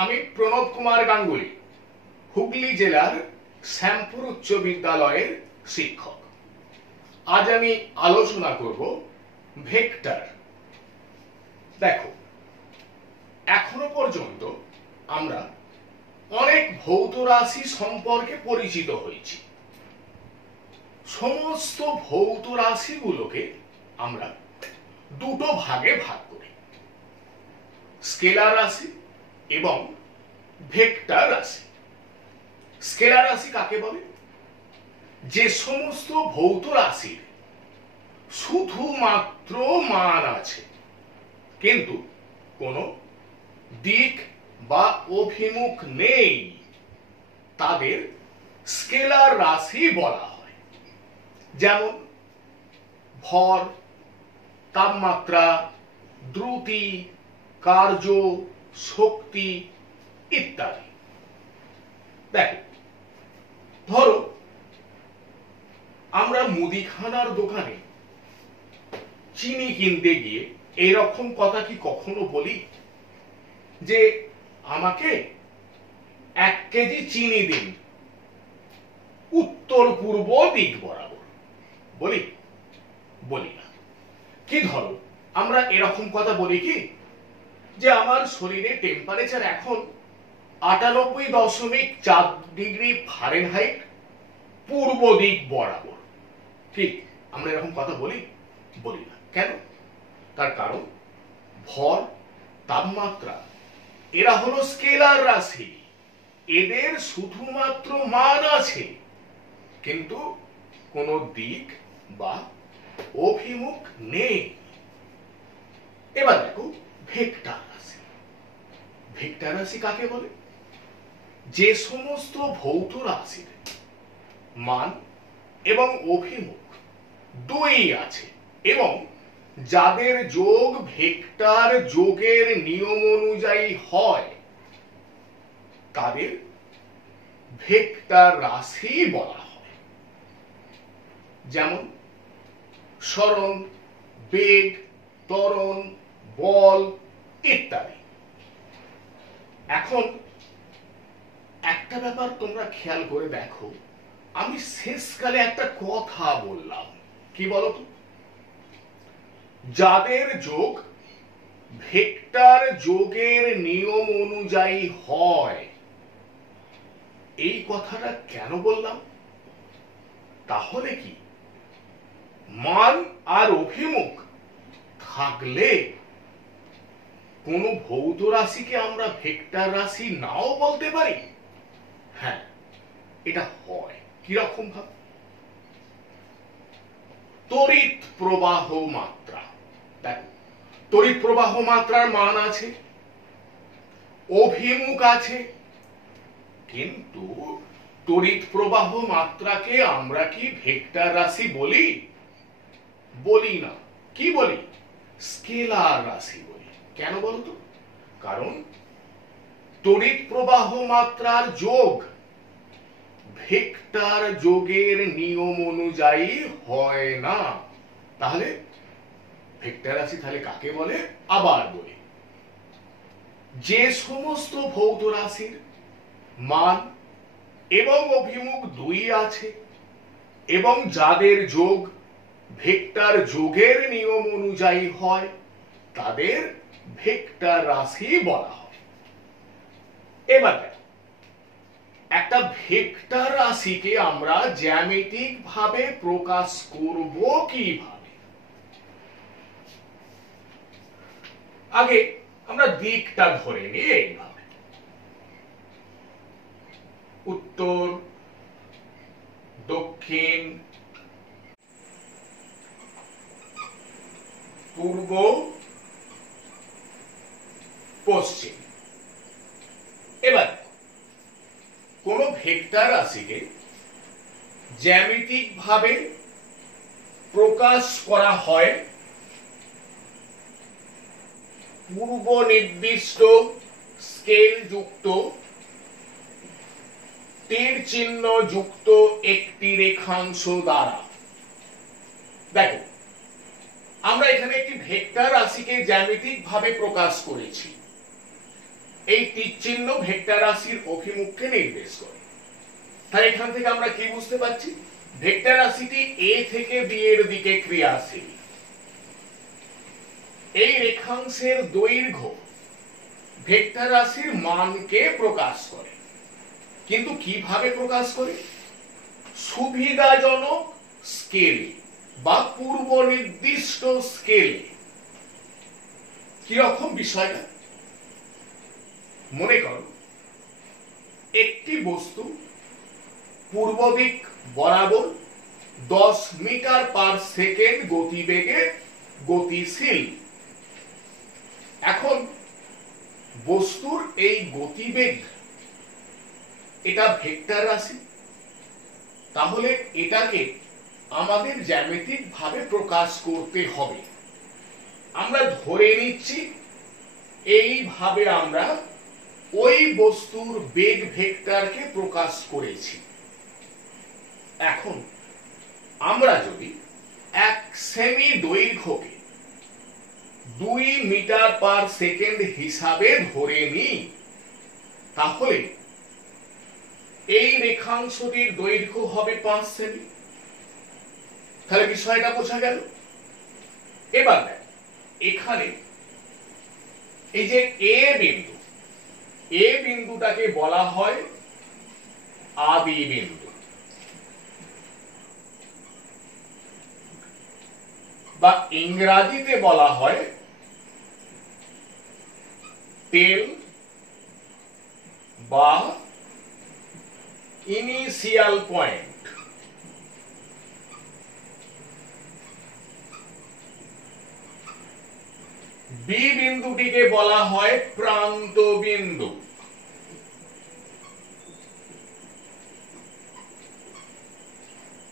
আমি প্রণব কুমার গাঙ্গুলি, হুগলি জেলার শ্যামপুর উচ্চ বিদ্যালয়ের শিক্ষক। আজ আমি আলোচনা করব ভেক্টর। দেখো, এখনো পর্যন্ত আমরা অনেক ভৌত রাশি সম্পর্কে পরিচিত হয়েছি। সমস্ত ভৌত রাশিগুলোকে আমরা দুটো ভাগে ভাগ করি, স্কেলার রাশি এবং ভেক্টর রাশি। স্কেলার রাশি কাকে বলে? যে সমস্ত ভৌত রাশির শুধুমাত্র মান আছে, কিন্তু কোনো দিক বা অভিমুখ নেই, তাদের স্কেলার রাশি বলা হয়। যেমন ভর, তাপমাত্রা, দ্রুতি, কার্য, শক্তি ইত্যাদি। দেখো, ধরো আমরা মুদিখানার দোকানে চিনি কিনতে গিয়ে এরকম কথা কি কখনো বলি যে আমাকে 1 কেজি চিনি দিন উত্তর পূর্ব দিক বরাবর? বলি? বলি না। কি ধরো আমরা এরকম কথা বলি কি যে আমার শরীরে টেম্পারেচার এখন 98.4 ডিগ্রি ফারেনহাইট পূর্ব দিক বরাবর। ঠিক, আমরা এরকম কথা বলি? বলি না। কেন? তার কারণ ভর, তাপমাত্রা এরা হলো স্কেলার রাশি, এদের শুধুমাত্র মান আছে, কিন্তু কোনো দিক বা অভিমুখ নেই। এবার দেখো ভেক্টর রাশি। ভেক্টর রাশি কাকে বলে? যে সমস্ত ভৌত রাশির মান এবং অভিমুখ দুই আছে এবং যাদের যোগ ভেক্টর যোগের নিয়ম অনুযায়ী হয়, তাদের ভেক্টর রাশি বলা হয়। যেমন সরণ, বেগ, ত্বরণ, বল ইত্যাদি। এখন একটা ব্যাপার তোমরা খেয়াল করে দেখো, আমি শেষকালে একটা কথা বললাম, কি বলতো? যাদের যোগ ভেক্টর যোগের নিয়ম অনুযায়ী হয়। এই কথাটা কেন বললাম? তাহলে কি মান আর অভিমুখ থাকলে কোন ভৌত রাশিকে আমরা ভেক্টর রাশি নাও বলতে পারি? হ্যাঁ, এটা হয়। কিরকম ভাবে? তড়িৎ প্রবাহ মাত্রা। দেখো, তড়িৎ প্রবাহ মাত্রার মান আছে, অভিমুখ আছে, কিন্তু তড়িৎ প্রবাহ মাত্রাকে আমরা কি ভেক্টর রাশি বলি? বলি না। কি বলি? স্কেলার রাশি বলি। কেন বলতো? কারণ তড়িৎ প্রবাহ মাত্রার যোগ ভেক্টর যোগের নিয়ম অনুযায়ী হয় না। তাহলে ভেক্টর রাশি তাহলে কাকে বলে? আবার বলি, যে সমস্ত ভৌত রাশির মান এবং অভিমুখ দুই আছে এবং যাদের যোগ ভেক্টর যোগের নিয়ম অনুযায়ী হয়, তাদের ভেক্টর রাশি বলা হয়। এবার একটা ভেক্টর রাশিকে আমরা জ্যামিতিক ভাবে প্রকাশ করব কিভাবে? আগে আমরা দিকটা ধরে নিই এইভাবে, উত্তর, দক্ষিণ, পূর্ব, পশ্চিম। এবার কোন ভেক্টর রাশিকে জ্যামিতিক ভাবে প্রকাশ করা হয় পূর্ব নির্দিষ্ট স্কেল যুক্ত তীর চিহ্ন যুক্ত একটি রেখাংশ দ্বারা। দেখো, আমরা এখানে একটি ভেক্টর রাশিকে জ্যামিতিক ভাবে প্রকাশ করেছি। এই তীর চিহ্ন ভেক্টর রাশির অভিমুখকে নির্দেশ করে। তাই এখান থেকে আমরা কি বুঝতে পারছি, ভেক্টর রাশিটি এ থেকে বি এর দিকে ক্রিয়াশীল। এই রেখাংশের দৈর্ঘ্য ভেক্টর রাশির মানকে প্রকাশ করে। কিন্তু কিভাবে প্রকাশ করে? সুবিধাজনক স্কেলে বা পূর্ব নির্দিষ্ট স্কেলে। কিরকম বিষয়টা? মনে করো একটি বস্তু পূর্ব দিক বরাবর 10 মিটার পার সেকেন্ড গতিবেগে গতিশীল। এখন বস্তুর এই গতিবেগ এটা ভেক্টর রাশি, তাহলে এটাকে আমাদের জ্যামিতিক ভাবে প্রকাশ করতে হবে। আমরা ধরে নিচ্ছি এইভাবে আমরা ওই বস্তুর বেগ ভেক্টরকে প্রকাশ করেছি। এখন আমরা যদি 1 সেমি দৈর্ঘ্যকে 2 মিটার পার সেকেন্ড হিসাবে ধরে নিই, তাহলে এই রেখাংশটির দৈর্ঘ্য হবে 5 সেমি। তাহলে বিষয়টা বোঝা গেল। এবার দেখ এখানে এই যে এ বিন্দুটাকে বলা হয় আদি বিন্দু, বা ইংরেজিতে বলা হয় টেল বা ইনিশিয়াল পয়েন্ট। বি বিন্দুটিকে বলা হয় প্রান্ত বিন্দু,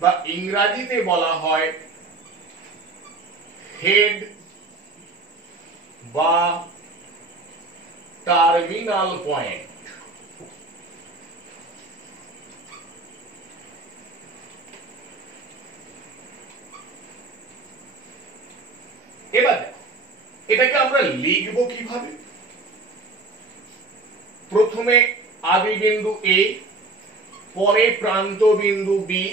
বা ইংরেজিতে বলা হয় হেড বা টার্মিনাল পয়েন্ট। এবার এটাকে আমরা লিখব কিভাবে? প্রথমে আদি বিন্দু এ, পরে প্রান্ত বিন্দু বি,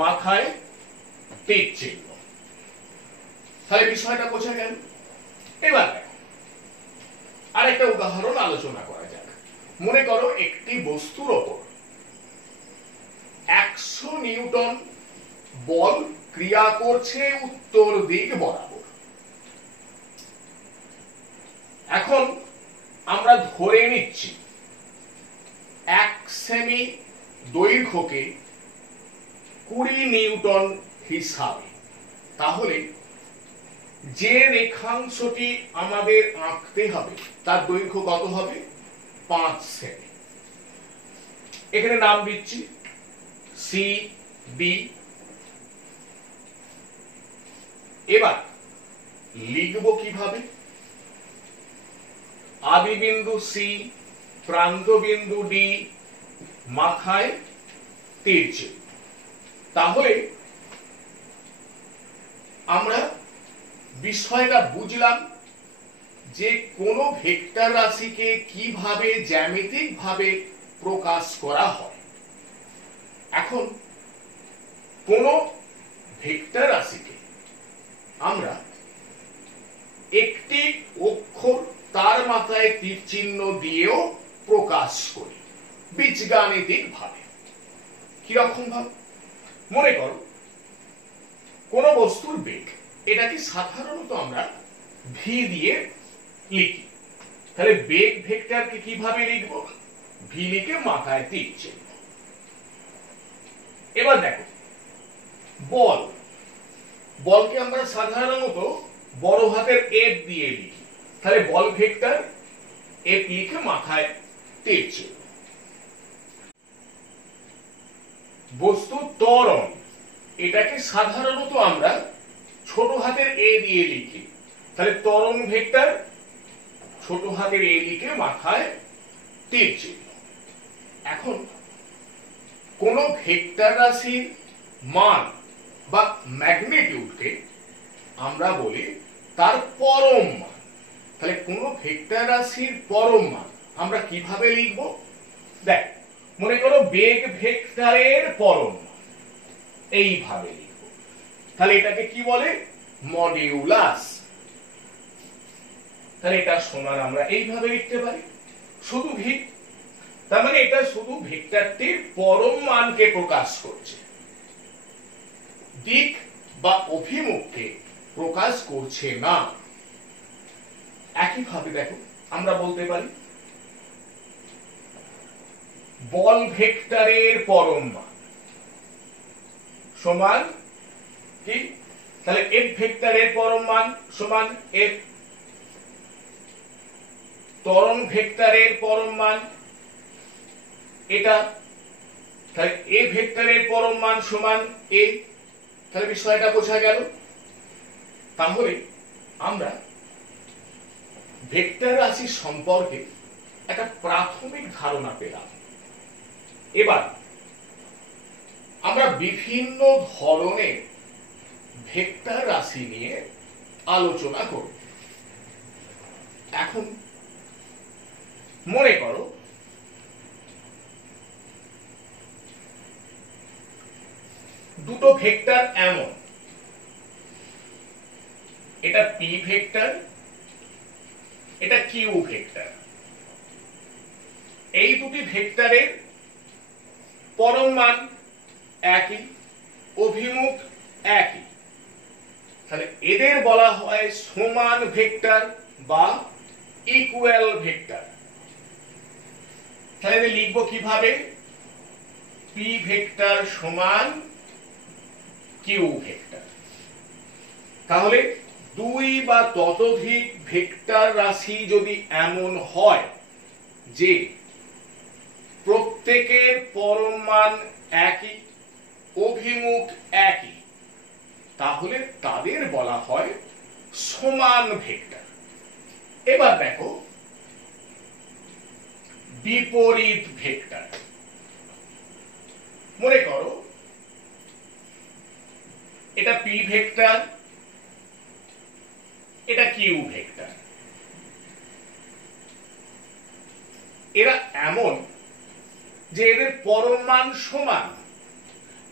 মাথায় তীর চিহ্ন। তাহলে বিষয়টা বোঝা গেল। এবার আরেকটা উদাহরণ আলোচনা করা যাক। মনে করো একটি বস্তুর ওপর 100 নিউটন বল ক্রিয়া করছে উত্তর দিক বরাবর। এখন আমরা ধরে নিচ্ছি 1 সেমি দৈর্ঘ্যকে 20 নিউটন হিসাবে। তাহলে যে রেখাংশটি আমাদের আঁকতে হবে তার দৈর্ঘ্য কত হবে? 5 সেমি। এখানে নাম দিচ্ছি সি বি। এবার লিখব কিভাবে? আদি বিন্দু সি, প্রান্ত বিন্দু ডি, মাথায় তীর চিহ্ন। তাহলে আমরা বিষয়টা বুঝলাম যে কোন ভেক্টর রাশিকে কিভাবে জ্যামিতিক ভাবে প্রকাশ করা হয়। এখন কোন ভেক্টর রাশিকে আমরা একটি অক্ষর তার মাথায় তীর চিহ্ন দিয়েও প্রকাশ করি বীজগাণিতিক ভাবে। কিরকম ভাবে? মনে করো কোন বস্তুর বেগ, এটাকে সাধারণত আমরা ভি দিয়ে লিখি। তাহলে বেগ ভেক্টরকে কিভাবে লিখব? ভি লিখে মাথায় তীর চিহ্ন। এবার দেখো বলকে আমরা সাধারণত বড় হাতের এফ দিয়ে লিখি। তাহলে বল ভেক্টর এফ লিখে মাথায় তীর চিহ্ন। বস্তু ত্বরণ, এটাকে সাধারণত আমরা ছোট হাতের এ দিয়ে লিখি। তাহলে ত্বরণ ভেক্টর ছোট হাতের এ লিখে মাথায় তীর চিহ্ন। এখন কোন ভেক্টর রাশির মান বা ম্যাগনিটিউডকে আমরা বলি তার পরম মান। তাহলে কোন ভেক্টর রাশির পরম মান আমরা কিভাবে লিখব? দেখ, মনে করো বেগ ভেক্টরের পরম মান, এইভাবে লিখব। তাহলে এটাকে কি বলে? মডিউলাস। তাহলে এটা সমান আমরা এইভাবে লিখতে পারি, শুধু ভি। তার মানে এটা শুধু ভেক্টরটির পরম মানকে প্রকাশ করছে, দিক বা অভিমুখকে প্রকাশ করছে না। একইভাবে দেখো আমরা বলতে পারি বল ভেক্টরের পরম মান সমান কি? তাহলে এফ ভেক্টরের পরম মান সমান এফ। ত্বরণ ভেক্টরের পরম মান এটা, তাহলে এ ভেক্টরের পরম মান সমান এ। তাহলে বিষয়টা বোঝা গেল। তাহলে আমরা ভেক্টর রাশি সম্পর্কে একটা প্রাথমিক ধারণা পেলাম। এবার আমরা বিভিন্ন ধরনের ভেক্টর রাশি নিয়ে আলোচনা করব। এখন মনে করো দুটো ভেক্টর এমন, এটা পি ভেক্টর, এটা কিউ ভেক্টর। এই দুটি ভেক্টরের পরম মান একই, অভিমুখ একই। তাহলে এদের বলা হয় সমান ভেক্টর বা ইকুয়াল ভেক্টর। তাহলে লিখবো কিভাবে? পি ভেক্টর সমান কিউ ভেক্টর। তাহলে দুই বা ততোধিক ভেক্টর রাশি যদি এমন হয় যে প্রত্যেকের পরম মান একই, অভিমুখ একই, তাহলে তাদের বলা হয় সমান ভেক্টর। এবার দেখো বিপরীত ভেক্টর। মনে করো এটা পি ভেক্টর, এটা কিউ ভেক্টর। এরা এমন যে এদের পরম মান সমান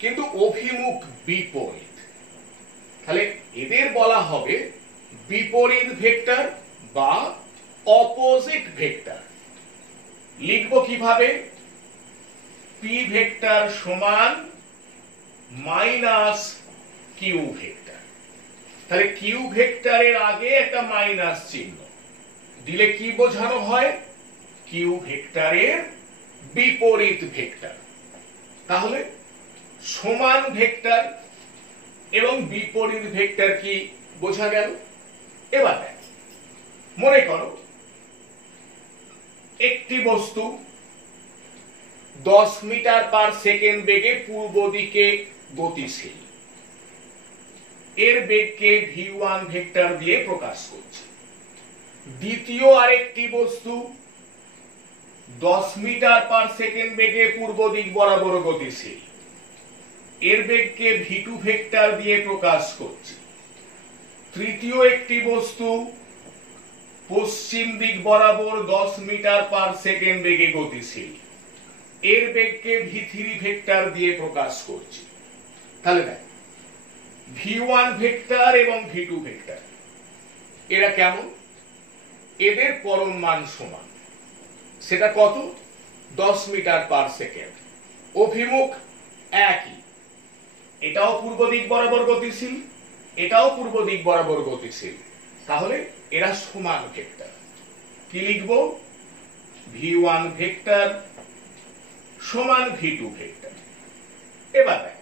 কিন্তু অভিমুখ বিপরীত। তাহলে এদের বলা হবে বিপরীত ভেক্টর বা অপোজিট ভেক্টর। লিখবো কিভাবে? পি ভেক্টর সমান মাইনাস কিউ ভেক্টর। তাহলে কিউ ভেক্টরের আগে একটা মাইনাস চিহ্ন দিলে কি বোঝানো হয়? কিউ ভেক্টরের বিপরীত ভেক্টর। তাহলে সমান ভেক্টর এবং বিপরীত ভেক্টর কি বোঝা গেল? এবার দেখ, মনে করো একটি বস্তু 10 মিটার পার সেকেন্ড বেগে পূর্ব দিকে গতিশীল। এর বেগকে v1 ভেক্টর দিয়ে প্রকাশ করছে। দ্বিতীয় আরেকটি বস্তু 10 মিটার পার সেকেন্ড বেগে পূর্ব দিক বরাবর গতিশীল। এর বেগকে v2 ভেক্টর দিয়ে প্রকাশ করছে। তৃতীয় একটি বস্তু পশ্চিম দিক বরাবর 10 মিটার পার সেকেন্ড বেগে গতিশীল। এর বেগকে v3 ভেক্টর দিয়ে প্রকাশ করছে। তাহলে দেখ, v1 ভেক্টর এবং v2 ভেক্টর এরা কেমন? এদের পরম মান সমান। সেটা কত? 10 মিটার পার সেকেন্ড। অভিমুখ একই, এটাও পূর্ব দিক বরাবর গতিশীল, এটাও পূর্ব দিক বরাবর গতিশীল। তাহলে এরা সমান ভেক্টর। কি লিখবো? v1 ভেক্টর সমান v2 ভেক্টর। এবার দেখ,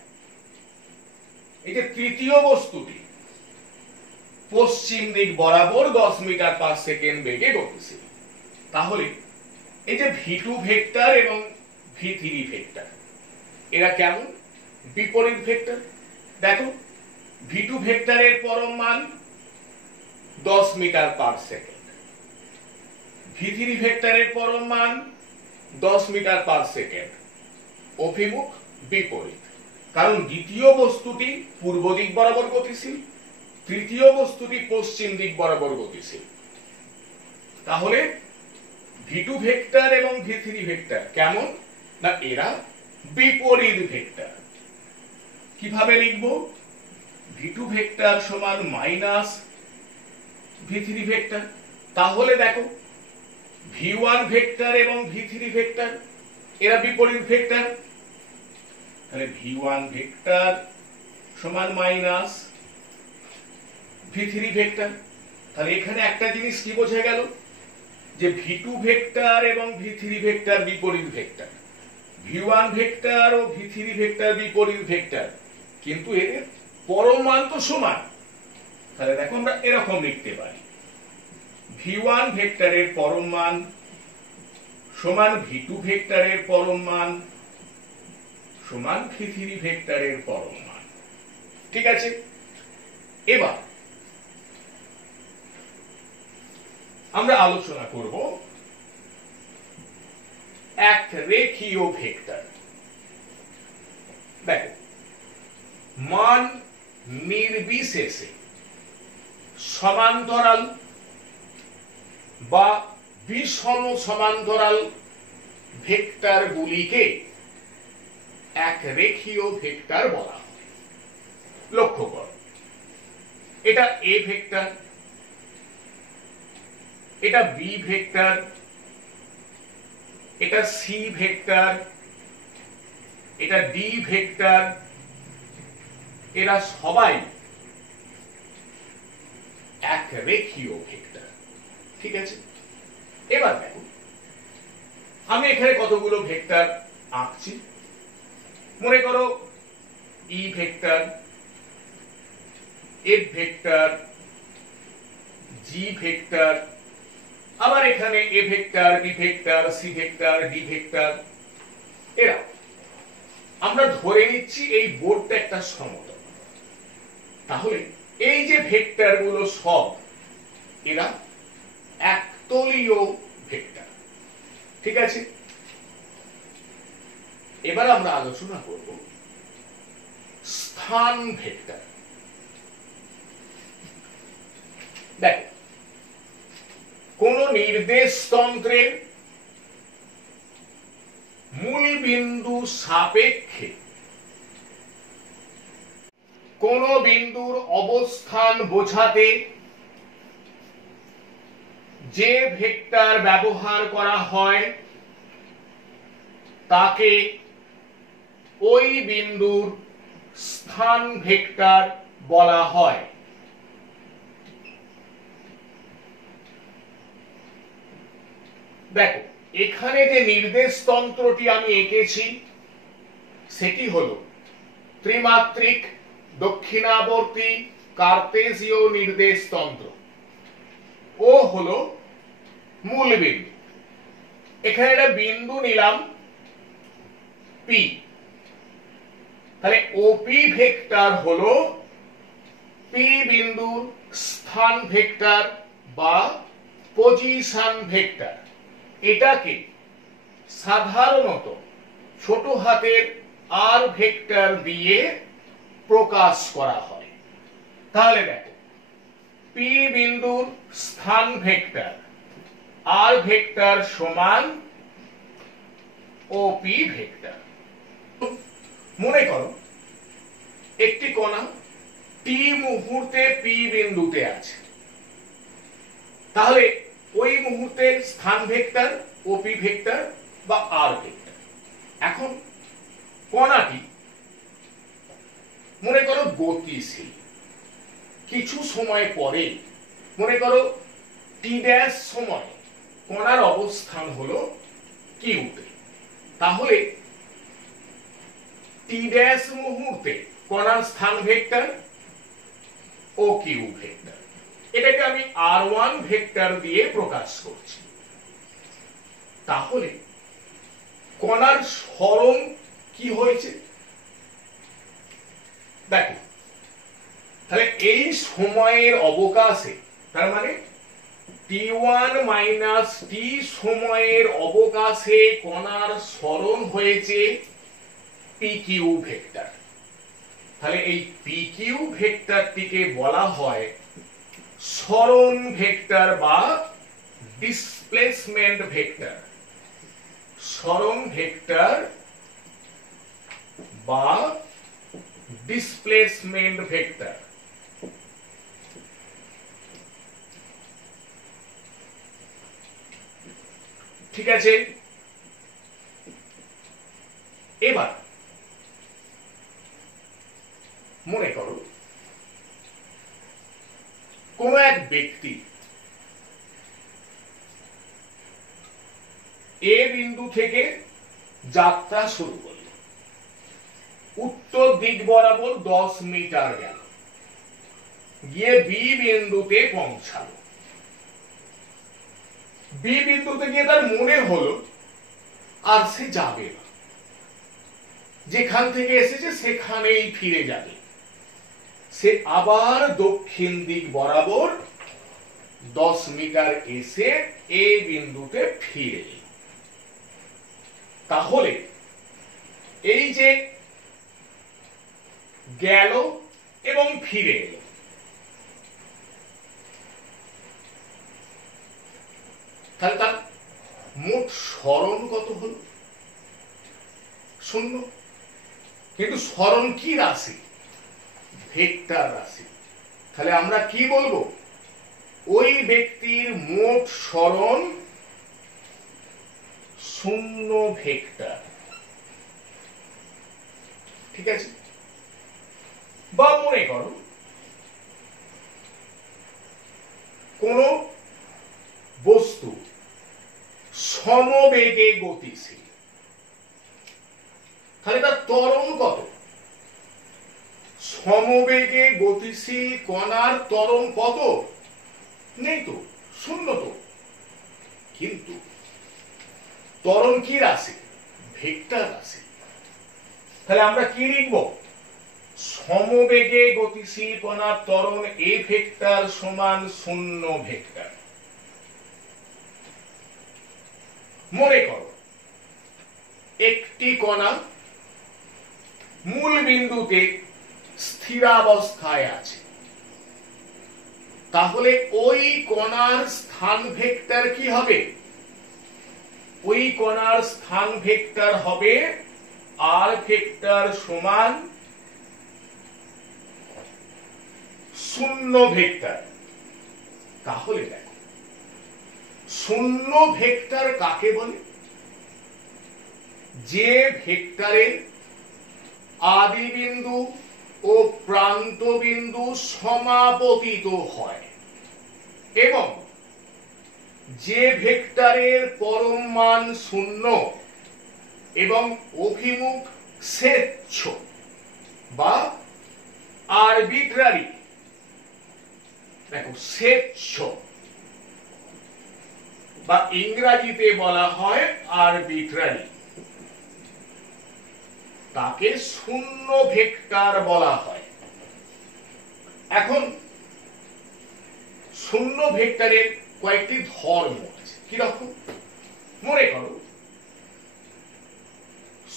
এই যে তৃতীয় বস্তুটি পশ্চিম দিক বরাবর 10 মিটার পার সেকেন্ড বেগে গতিশীল। তাহলে এই যে v2 ভেক্টর এবং v3 ভেক্টর এরা কেমন? বিপরীত ভেক্টর। দেখো v2 ভেক্টরের পরম মান 10 মিটার পার সেকেন্ড, v3 ভেক্টরের পরম মান 10 মিটার পার সেকেন্ড, অভিমুখ বিপরীত। কারণ দ্বিতীয় বস্তুটি পূর্ব দিক বরাবর গতিশীল, তৃতীয় বস্তুটি পশ্চিম দিক বরাবর গতিশীল। তাহলে v2 ভেক্টর এবং v3 ভেক্টর কেমন, না এরা বিপরীত ভেক্টর। কিভাবে লিখব, v2 ভেক্টর সমান মাইনাস v3 ভেক্টর। তাহলে দেখো v1 ভেক্টর এবং v3 ভেক্টর এরা বিপরীত ভেক্টর, তাহলে v1 ভেক্টর সমান মাইনাস v3 ভেক্টর। তাহলে এখানে একটা জিনিস কি বোঝা গেল, যে v2 ভেক্টর এবং v3 ভেক্টর বিপরীত ভেক্টর, v1 ভেক্টর ও v3 ভেক্টর বিপরীত ভেক্টর, কিন্তু এদের পরম মান তো সমান। তাহলে দেখো আমরা এরকম লিখতে পারি, v1 ভেক্টরের পরম মান সমান v2 ভেক্টরের পরম মান সমান v3 ভেক্টরের পরম মান। ঠিক আছে, এবার আমরা আলোচনা করব এক রেখীয় ভেক্টর। দেখো মান নির্বিশেষে সমান্তরাল বা বিষম সমান্তরাল ভেক্টর গুলিকে এক রেখীয় ভেক্টর বলা হয়। লক্ষ্য কর, এটা এ ভেক্টর, এটা বি ভেক্টর, এটা সি ভেক্টর, এটা ডি ভেক্টর, এরা সবাই এক রেখীয় ভেক্টর। ঠিক আছে, এবার দেখো আমি এখানে কতগুলো ভেক্টর আঁকছি। মনে করো E vector, F vector, G vector, আবার এখানে A vector, B vector, C vector, D vector. এরা আমরা ধরে নিচ্ছি এই বোর্ডটা একটা সমতল। তাহলে এই যে ভেক্টর গুলো সব এরা একতলীয় ভেক্টর। ঠিক আছে, এবার আমরা আলোচনা করব স্থান ভেক্টর। দেখো কোন নির্দেশ তন্ত্রের মূল বিন্দু সাপেক্ষে কোন বিন্দুর অবস্থান বোঝাতে যে ভেক্টর ব্যবহার করা হয় তাকে ওই বিন্দুর স্থান ভেক্টর বলা হয়। দেখো এখানে যে নির্দেশ তন্ত্রটি আমি এঁকেছি সেটি হলো ত্রিমাত্রিক দক্ষিণাবর্তী কার্তেজীয় নির্দেশ তন্ত্র। ও হলো মূল বিন্দু, এখানে একটা বিন্দু নিলাম পি, তাহলে ওপি ভেক্টর হলো পি বিন্দুর স্থান ভেক্টর বা পজিশন ভেক্টর। এটাকে সাধারণত ছোট হাতের আর ভেক্টর দিয়ে প্রকাশ করা হয়। তাহলে দেখো পি বিন্দুর স্থান ভেক্টর আর ভেক্টর সমান ওপি ভেক্টর। মনে করো একটি কণা টি মুহূর্তে পি বিন্দুতে আছে, তাহলে ওই মুহূর্তে স্থান ভেক্টর ওপি ভেক্টর বা আর ভেক্টর। এখন কণাটি মনে করো গতিশীল, কিছু সময় পরে মনে করো টি ড্যাশ সময় কণার অবস্থান হলো কিউতে, তাহলে টি ড্যাশ মুহূর্তে কণার স্থান ভেক্টর ও কিউ ভেক্টর। এটাকে আমি আর1 ভেক্টর দিয়ে প্রকাশ করছি। তাহলে কণার সরণ কি হয়েছে দেখো, তাহলে এই সময়ের অবকাশে, তার মানে t1 মাইনাস টি সময়ের অবকাশে কণার সরণ হয়েছে pq ভেক্টর। তাহলে এই pq ভেক্টরটিকে বলা হয় সরণ ভেক্টর বা ডিসপ্লেসমেন্ট ভেক্টর, সরণ ভেক্টর বা ডিসপ্লেসমেন্ট ভেক্টর। ঠিক আছে, এবার মনে করো কোন এক ব্যক্তি এ বিন্দু থেকে যাত্রা শুরু করল, উত্তর দিক বরাবর 10 মিটার গেল, গিয়ে বি বিন্দুতে পৌঁছালো। বি বিন্দুতে গিয়ে তার মনে হলো আর সে যাবে না, যেখান থেকে এসেছে সেখানেই ফিরে যাবে। সে আবার দক্ষিণ দিক বরাবর 10 মিটার এসে এ বিন্দুতে ফিরে এলো। তাহলে এই যে গেল এবং ফিরে এলো, তাহলে তার মোট সরণ কত হলো? 0। কিন্তু সরণ কি রাশি? ভেক্টর রাশি। তাহলে আমরা কি বলবো? ওই ব্যক্তির মোট সরণ 0 ভেক্টর। ঠিক আছে, বা মনে করো কোন বস্তু সমবেগে গতিশীল, তাহলে তার ত্বরণ কত? সমবেগে গতিশীল কণার ত্বরণ কত? নেই তো, 0 তো। কিন্তু ত্বরণ কি রাশি? ভেক্টর রাশি। তাহলে আমরা কি লিখব? সমবেগে গতিশীল কণার ত্বরণ এ ভেক্টর সমান 0 ভেক্টর। মনে করো একটি কণা মূল বিন্দুতে স্থিরাবস্থায় আছে, তাহলে ওই কণার স্থান ভেক্টর কি হবে? ওই কণার স্থান ভেক্টর হবে আর ভেক্টর সমান 0 ভেক্টর। তাহলে দেখো 0 ভেক্টর কাকে বলে? যে ভেক্টরের আদি বিন্দু ও প্রান্ত বিন্দু সমাপতিত হয় এবং যে ভেক্টরের পরম মান 0 এবং অভিমুখ স্বেচ্ছ বা আরবিট্রারি, দেখো স্বেচ্ছ বা ইংরেজিতে বলা হয় আরবিট্রারি, তাকে 0 ভেক্টর বলা হয়। এখন 0 ভেক্টরের কয়েকটি ধর্ম আছে। কিরকম? মনে করো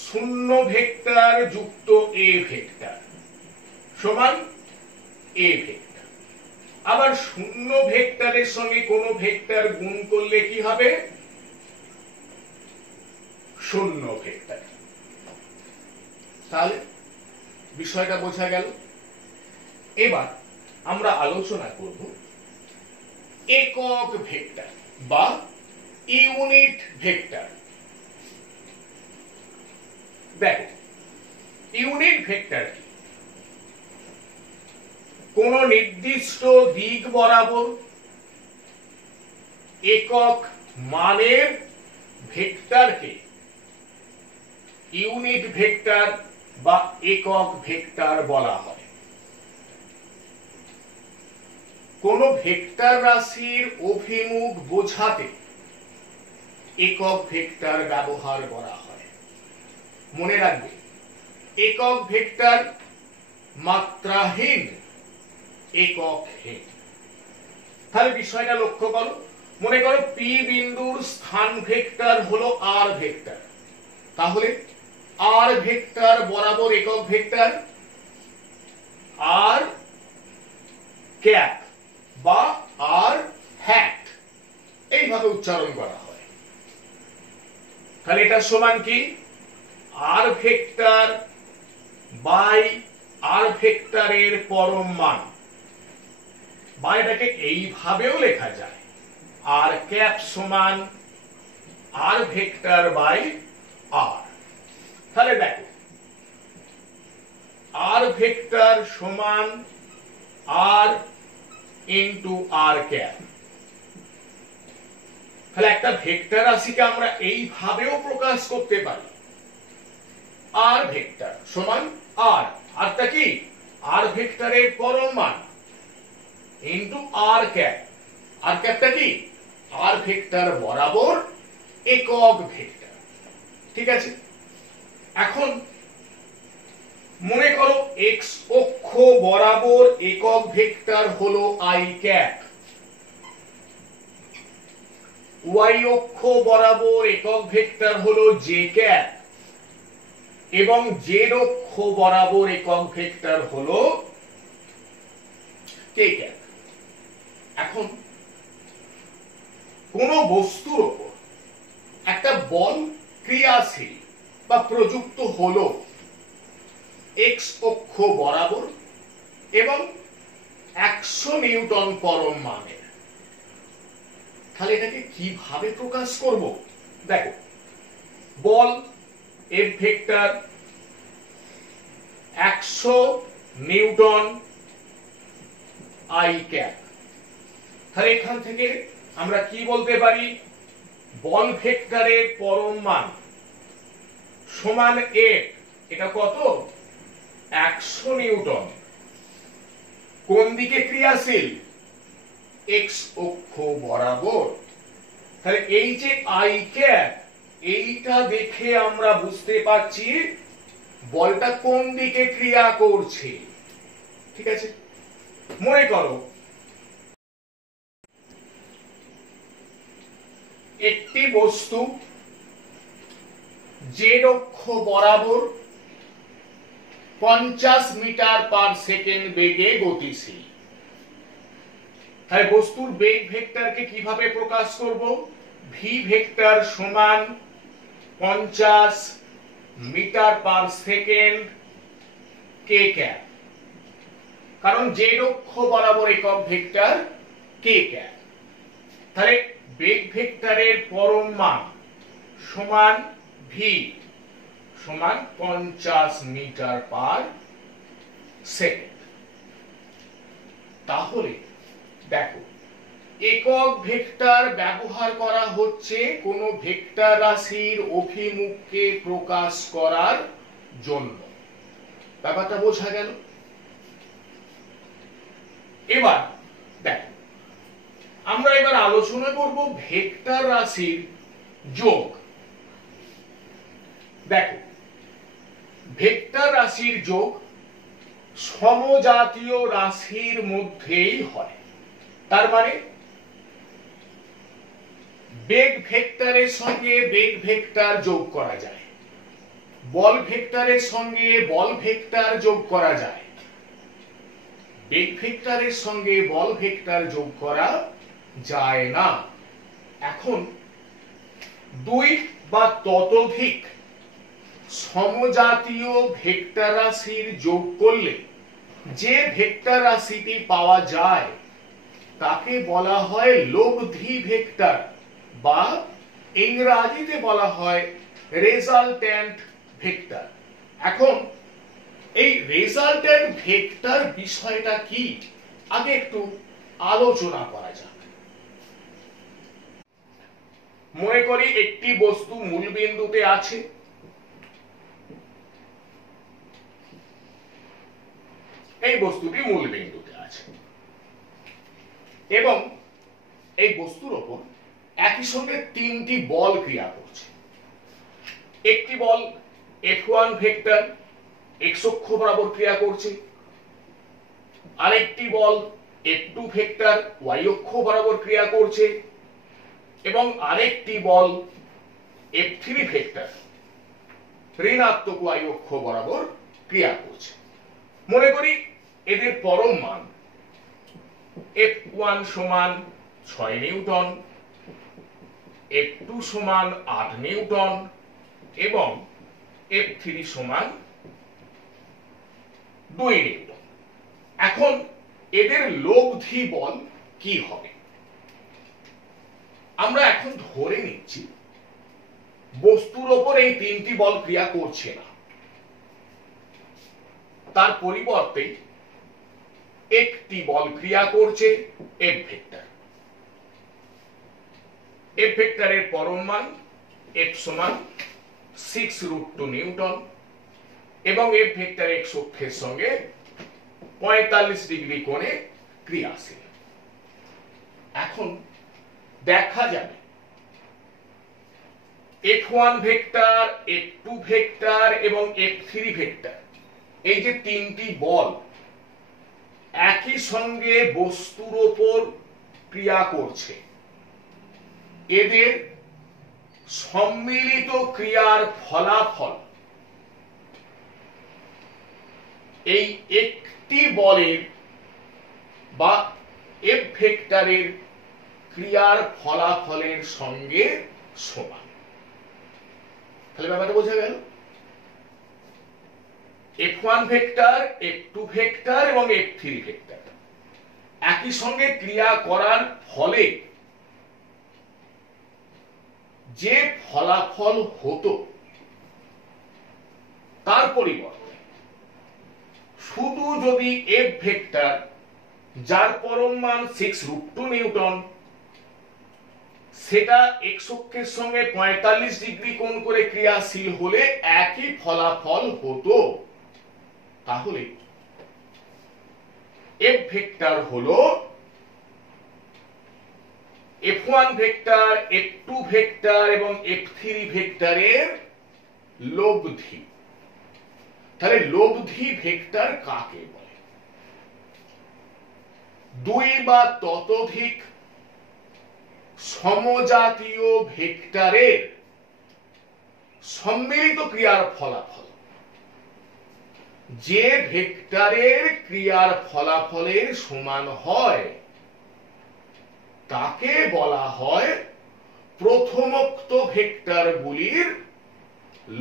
0 ভেক্টর যুক্ত এ ভেক্টর সমান এ ভেক্টর। আবার 0 ভেক্টরের সঙ্গে কোন ভেক্টর গুণ করলে কি হবে? 0 ভেক্টর। তাহলে বিষয়টা বোঝা গেল। এবার আমরা আলোচনা করব একক ভেক্টর বা ইউনিট ভেক্টর। দেখো ইউনিট ভেক্টর কি? কোন নির্দিষ্ট দিক বরাবর একক মানের ভেক্টরকে ইউনিট ভেক্টর বা একক ভেক্টর বলা হয়। কোন ভেক্টর রাশির অভিমুখ বোঝাতে একক ভেক্টর ব্যবহার করা হয়। মনে রাখবে একক ভেক্টর মাত্রাহীন, এককহীন। তাহলে বিষয়টা লক্ষ্য করো। মনে করো পি বিন্দুর স্থান ভেক্টর হলো আর ভেক্টর, তাহলে আর ভেক্টর বরাবর একক ভেক্টর আর ক্যাপ বা আর হ্যাট এইভাবে উচ্চারণ করা হয়। তাহলে এটা সমান কি আর ভেক্টর বাই আর ভেক্টরের পরম মান, বা এটাকে এইভাবেও লেখা যায় আর ক্যাপ সমান আর ভেক্টর বাই আর। তাহলে দেখো আর ভেক্টর সমান আর ইন্টু আর ক্যাপ। তাহলে একটা ভেক্টর রাশিকে আমরা এইভাবেও প্রকাশ করতে পারি, আর ভেক্টর সমান আর, আরটা কি আর ভেক্টরের পরম মান ইন্টু আর ক্যাপ। আর ক্যাপটা কি আর ভেক্টর বরাবর একক ভেক্টর। ঠিক আছে, এখন মনে করো এক্স অক্ষ বরাবর একক ভেক্টর হলো আই ক্যাপ, ওয়াই অক্ষ বরাবর একক ভেক্টর হলো জে ক্যাপ, এবং জেড অক্ষ বরাবর একক ভেক্টর হলো কে ক্যাপ। এখন কোন বস্তুর উপর একটা বল ক্রিয়াশীল বা প্রযুক্ত হলো এক্স অক্ষ বরাবর এবং 100 নিউটন পরম মানের, তাহলে এটাকে কিভাবে প্রকাশ করব? দেখো বল F vector 100 newton i cap. তাহলে এখান থেকে আমরা কি বলতে পারি? বল ভেক্টরের পরম মান সমান এফ, এটা কত 100 নিউটন, কোন দিকে ক্রিয়াশীল এক্স অক্ষ বরাবর। তাহলে এই যে আই ক্যাপ, এইটা দেখে আমরা বুঝতে পারছি বলটা কোন দিকে ক্রিয়া করছে। ঠিক আছে, মনে করো একটি বস্তু জেড অক্ষ বরাবর 50 মিটার পার সেকেন্ড বেগে গতিশীল। তাই বস্তুর বেগ ভেক্টরকে কিভাবে প্রকাশ করব? ভি ভেক্টর সমান 50 মিটার পার সেকেন্ড কে ক্যাপ, কারণ জেড অক্ষ বরাবর একক ভেক্টর কে ক্যাপ। তাহলে বেগ ভেক্টরের পরম মান সমান ভি সমান 50 মিটার পার সেকেন্ড। তাহলে দেখো একক ভেক্টর ব্যবহার করা হচ্ছে কোন ভেক্টর রাশির অভিমুখকে প্রকাশ করার জন্য। ব্যাপারটা বোঝা গেল? এবার দেখো আমরা এবার আলোচনা করব ভেক্টর রাশির যোগ। দেখো ভেক্টর রাশির যোগ সমজাতীয় রাশির মধ্যেই হয়। তার মানে বেগ ভেক্টরের সঙ্গে বেগ ভেক্টর যোগ করা যায়, বল ভেক্টরের সঙ্গে বল ভেক্টর যোগ করা যায়, বেগ ভেক্টরের সঙ্গে বল ভেক্টর যোগ করা যায় না। এখন দুই বা ততোধিক সমজাতীয় ভেক্টর রাশির যোগ করলে যে ভেক্টর রাশিটি পাওয়া যায় তাকে বলা হয় লব্ধি ভেক্টর, বা ইংরেজিতে বলা হয় রেজাল্ট্যান্ট ভেক্টর। এখন এই রেজাল্ট্যান্ট ভেক্টর বিষয়টা কি আগে একটু আলোচনা করা যাক। মনে করি একটি বস্তু মূল বিন্দুতে আছে, এই বস্তুটি মূল বিন্দুতে আছে এবং এই বস্তুর উপর একই সঙ্গে তিনটি বল ক্রিয়া করছে। একটি বল F1 ভেক্টর x অক্ষ বরাবর ক্রিয়া করছে, আরেকটি বল F2 ভেক্টর y অক্ষ বরাবর ক্রিয়া করছে এবং আরেকটি বল F3 ভেক্টর ঋণাত্মক y অক্ষ বরাবর ক্রিয়া করছে। মনে করি এদের পরম মান F1 সমান 6 নিউটন, F2 সমান 8 নিউটন এবং F3 সমান 2 নিউটন। এখন এদের লব্ধি বল কি হবে? আমরা এখন ধরে নিচ্ছি বস্তুর ওপর এই তিনটি বল ক্রিয়া করছে না, তার পরিবর্তে একটি বল ক্রিয়া করছে F ভেক্টর। F ভেক্টরের পরম মান F সমান 6√2 নিউটন এবং F ভেক্টর x অক্ষের সঙ্গে 45 ডিগ্রি কোণে ক্রিয়াশীল। এখন দেখা যাবে F1 ভেক্টর, F2 ভেক্টর এবং F3 ভেক্টর, এই যে তিনটি বল একই সঙ্গে বস্তুর ওপর ক্রিয়া করছে, এদের সম্মিলিত ক্রিয়ার ফলাফল এই একটি বলের বা F ভেক্টরের ক্রিয়ার ফলাফলের সঙ্গে সমান। তাহলে ব্যাপারটা বোঝা গেল? F1 ভেক্টর, F2 ভেক্টর এবং F3 ভেক্টর একই সঙ্গে ক্রিয়া করার ফলে যে ফলাফল হতো তার পরিবর্তে শুধু যদি F ভেক্টর, যার পরম মান 6√2 নিউটন, সেটা x অক্ষের সঙ্গে 45 ডিগ্রি কোণ করে ক্রিয়াশীল হলে একই ফলাফল হতো, তাহলে F ভেক্টর হলো F1 ভেক্টর, F2 ভেক্টর এবং F3 ভেক্টরের লব্ধি। তাহলে লব্ধি ভেক্টর কাকে বলে? দুই বা ততোধিক সমজাতীয় ভেক্টরের সম্মিলিত ক্রিয়ার ফলাফল। যে ভেক্টরের ক্রিয়ার ফলাফলের সমান হয় তাকে বলা হয় প্রথমোক্ত ভেক্টরগুলির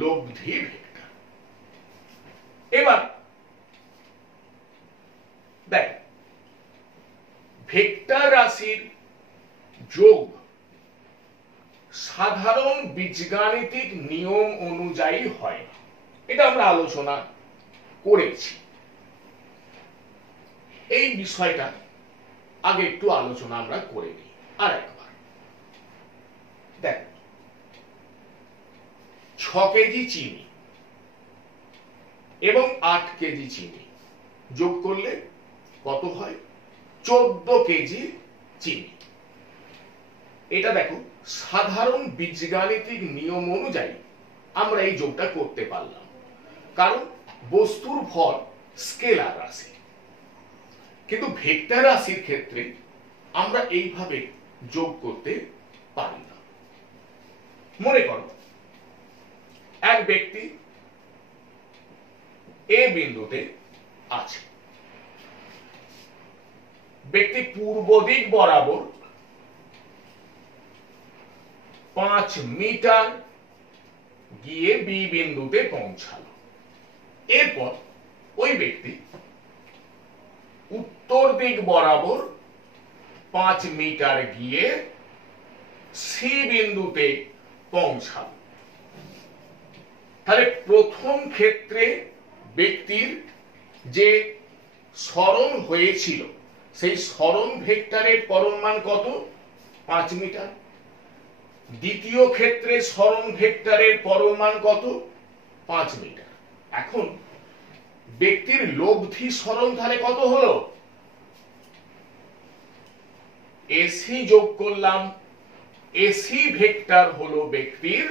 লব্ধি ভেক্টর। এবার দেখ, ভেক্টর রাশির যোগ সাধারণ বীজগাণিতিক নিয়ম অনুযায়ী হয় না, এটা আমরা আলোচনা করেছি। এই বিষয়টা আগে একটু আলোচনা আমরা করে নিই আর একবার। দেখ, 6 কেজি চিনি এবং 8 কেজি চিনি যোগ করলে কত হয়? 14 কেজি চিনি। এটা দেখো, সাধারণ বীজগাণিতিক নিয়ম অনুযায়ী আমরা এই যোগটা করতে পারলাম, কারণ বস্তুর ভর স্কেলার রাশি। কিন্তু ভেক্টর রাশির ক্ষেত্রে আমরা এইভাবে যোগ করতে পারি না। মনে করো এক ব্যক্তি এ বিন্দুতে আছে, ব্যক্তি পূর্ব দিক বরাবর 5 মিটার গিয়ে বি বিন্দুতে পৌঁছালো। এরপর ওই ব্যক্তি উত্তর দিক বরাবর 5 মিটার গিয়ে সি বিন্দুতে পৌঁছালো। তাহলে প্রথম ক্ষেত্রে ব্যক্তির যে সরণ হয়েছিল সেই সরণ ভেক্টরের পরম মান কত? 5 মিটার। দ্বিতীয় ক্ষেত্রে সরণ ভেক্টরের পরম মান কত? 5 মিটার। এখন ব্যক্তির লব্ধি সরণ তাহলে কত হলো? এসি যোগ করলাম, এসি ভেক্টর হলো ব্যক্তির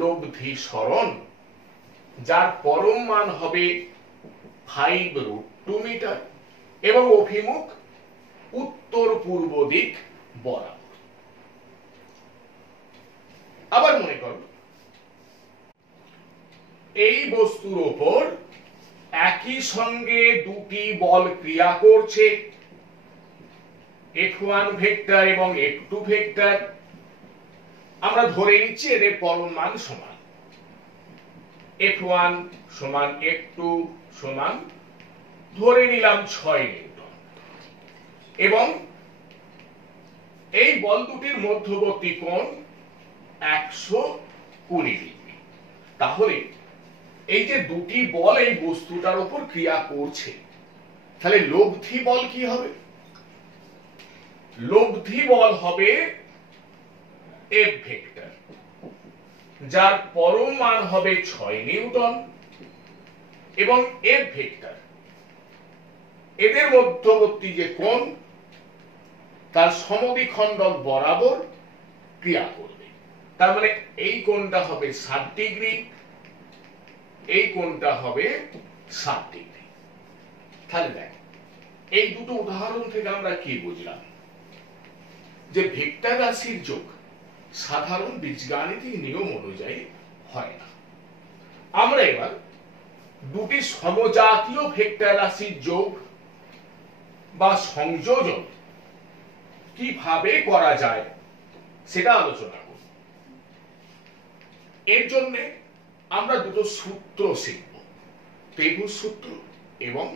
লব্ধি সরণ, যার পরম মান হবে 5√2 মিটার এবং অভিমুখ উত্তর পূর্ব দিক বরাবর। আবার মনে করো এই বস্তুর উপর একই সঙ্গে দুটি বল ক্রিয়া করছে, F1 ভেক্টর এবং F2 ভেক্টর। আমরা ধরে নিচ্ছি এদের পরম মান সমান, F1 সমান F2 সমান ধরে নিলাম 6 নিউটন, এবং এই বল দুটির মধ্যবর্তী কোণ 120 ডিগ্রি। তাহলে এই যে দুটি বল এই বস্তুটার উপর ক্রিয়া করছে, তাহলে লব্ধি বল কি হবে? লব্ধি বল হবে F ভেক্টর, যার পরম মান হবে 6 নিউটন, এবং F ভেক্টর এদের মধ্যবর্তী যে কোণ তার সমদ্বিখণ্ডক বরাবর ক্রিয়া করবে। তার মানে এই কোণটা হবে 60 ডিগ্রি, এই কোণটা হবে 60 ডিগ্রি। তাহলে দেখো এই দুটো উদাহরণ থেকে আমরা কি বুঝলাম? যে ভেক্টর রাশির যোগ সাধারণ বীজগাণিতিক নিয়ম অনুযায়ী হয় না। আমরা এবার দুটি সমজাতীয় ভেক্টর রাশির যোগ বা সংযোজন কিভাবে করা যায় সেটা আলোচনা করব। এর জন্য আমরা দুটো সূত্র শিখব, ত্রিভুজ সূত্র এবং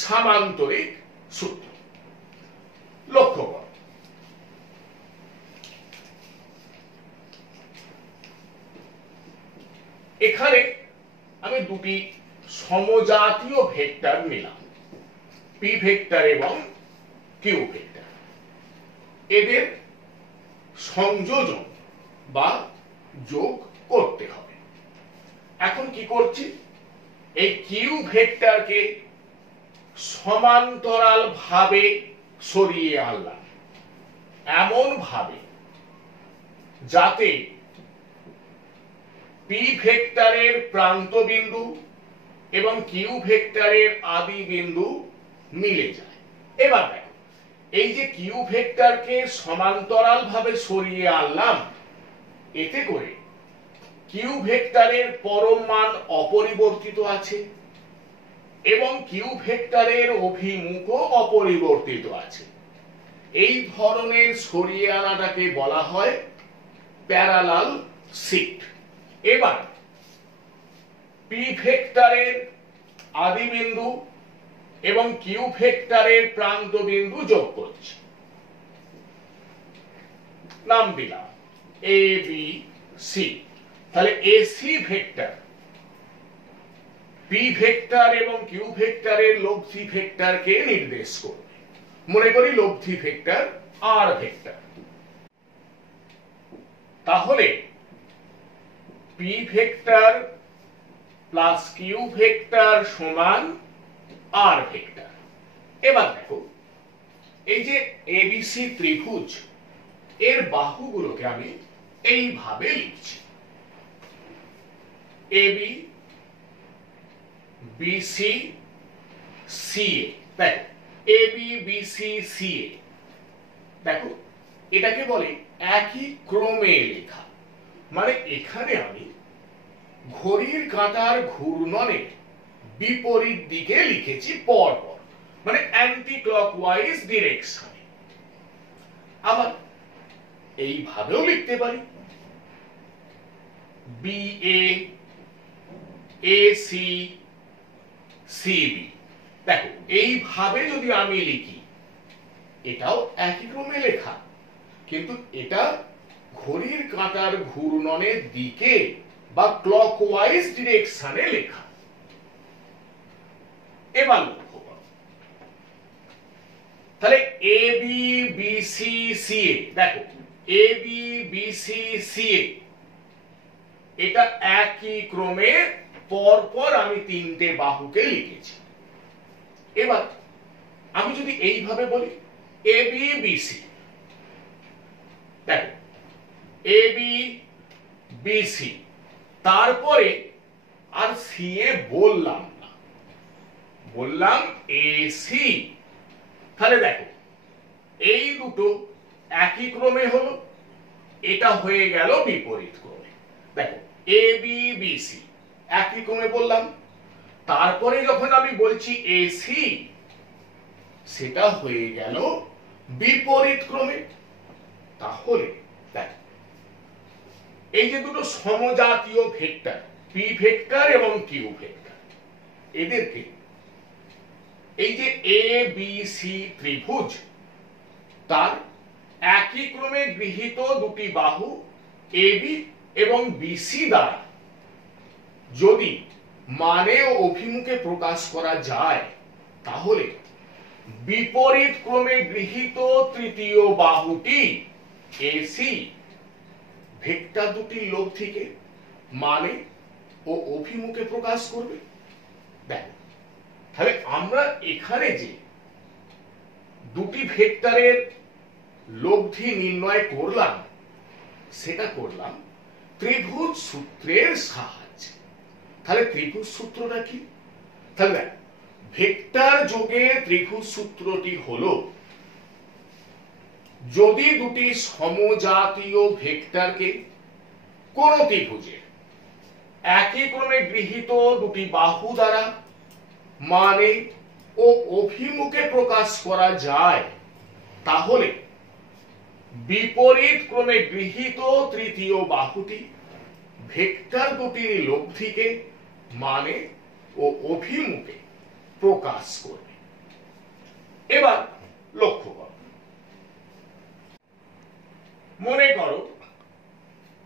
সামান্তরিক সূত্র। লক্ষ্য কর, এখানে আমি দুটি সমজাতীয় ভেক্টর নিলাম, পি ভেক্টর এবং কিউ ভেক্টর। এদের সংযোজন বা যোগ করতে হবে। এখন কি করছি? এই কিউ ভেক্টরকে সমান্তরাল ভাবে সরিয়ে আনলাম, এমন ভাবে যাতে পি ভেক্টরের প্রান্ত বিন্দু এবং কিউ ভেক্টরের আদি বিন্দু মিলে যায়। এবার দেখো, এই যে কিউ ভেক্টরকে সমান্তরাল ভাবে সরিয়ে আনলাম, এতে করে কিউ ভেক্টরের পরম মান অপরিবর্তিত আছে এবং কিউ ভেক্টরের অভিমুখও অপরিবর্তিত আছে। এই ধরনের সরিয়ে আনাটাকে বলা হয় প্যারালাল শিফট। এবার পি ভেক্টরের আদি বিন্দু এবং কিউ ভেক্টরের প্রান্ত বিন্দু যোগ করছি, নাম দিলাম এ বি সি। তাহলে এসি ভেক্টর পি ভেক্টর এবং কিউ ভেক্টরের লব্ধি ভেক্টরকে নির্দেশ করবে। মনে করি লব্ধি ভেক্টর আর ভেক্টর। তাহলে P vector plus Q vector সমান আর ভেক্টর। এবার দেখো, এই যে এবিসি ত্রিভুজ, এর বাহুগুলোকে আমি এইভাবে লিখছি, এবি বিসি সিএ। দেখো এবি বিসি সিএ, দেখো এটাকে বলে একই ক্রমে লেখা। মানে এখানে আমি ঘড়ির কাঁটার ঘূর্ণনের বিপরীত দিকে লিখেছি পরপর, মানে অ্যান্টি ক্লকওয়াইজ ডিরেকশনে। আবার এইভাবেও লিখতে পারি, বিএ এসি সিবি। দেখো এইভাবে যদি আমি লিখি, এটাও একই ক্রমে লেখা, কিন্তু এটা ঘড়ির কাঁটার ঘূর্ণনের দিকে বা ক্লকওয়াইজ ডিরেকশনে লেখা। এবার লক্ষ্য করো, তাহলে এ বি বিসি সিএ, দেখো এ বি বিসি সিএ এটা একই ক্রমে পরপর আমি তিনটে বাহুকে লিখেছি। এবার আমি যদি এইভাবে বলি এ বি বিসি, দেখো এ বি বিসি, তারপরে আর সিএ বললাম না, বললাম এসি। তাহলে দেখো এই দুটো একই ক্রমে হলো, এটা হয়ে গেল বিপরীত ক্রমে। দেখো এ বি বিসি একই ক্রমে বললাম, তারপরে যখন আমি বলছি এসি, সেটা হয়ে গেল বিপরীত ক্রমে। তাহলে দেখো এই যে দুটো সমজাতীয় ভেক্টর পি ভেক্টর এবং কিউ ভেক্টর, এদেরকে এই যে এ বি সি ত্রিভুজ তার একই ক্রমে গৃহীত দুটি বাহু এবি এবং বিসি দ্বারা যদি মানে ও অভিমুখে প্রকাশ করা যায়, তাহলে বিপরীত ক্রমে গৃহীত তৃতীয় বাহুটি এসি ভেক্টর দুটির লব্ধিকে মানে ও অভিমুখে প্রকাশ করবে। দেখো তাহলে আমরা এখানে যে দুটি ভেক্টরের লব্ধি নির্ণয় করলাম সেটা করলাম ত্রিভুজ সূত্রের সাহায্যে। তাহলে ত্রিভুজ সূত্রটা কি? তাহলে ভেক্টর যোগে ত্রিভুজ সূত্রটি হলো, যদি দুটি সমজাতীয় ভেক্টরকে কোন ত্রিভুজের একই ক্রমে গৃহীত দুটি বাহু দ্বারা মানে ও অভিমুখে প্রকাশ করা যায়, তাহলে বিপরীত ক্রমে গৃহীত তৃতীয় বাহুটি ভেক্টর দুটির লব্ধিকে মানে ও অভিমুখে প্রকাশ করবে। এবার লক্ষ্য করো, মনে করো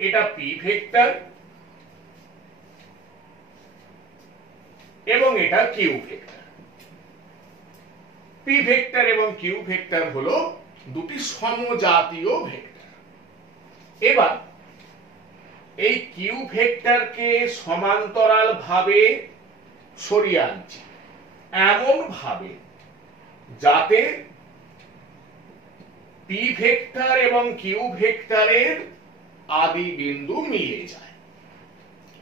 এটা পি ভেক্টর এবং এটা কিউ ভেক্টর। পি ভেক্টর এবং কিউ ভেক্টর হলো দুটি সমজাতীয় ভেক্টর। এবার এই কিউ ভেক্টরকে সমান্তরাল ভাবে সরিয়ে আনছি এমন ভাবে যাতে পি ভেক্টর এবং কিউ ভেক্টরের আদি বিন্দু মিলে যায়।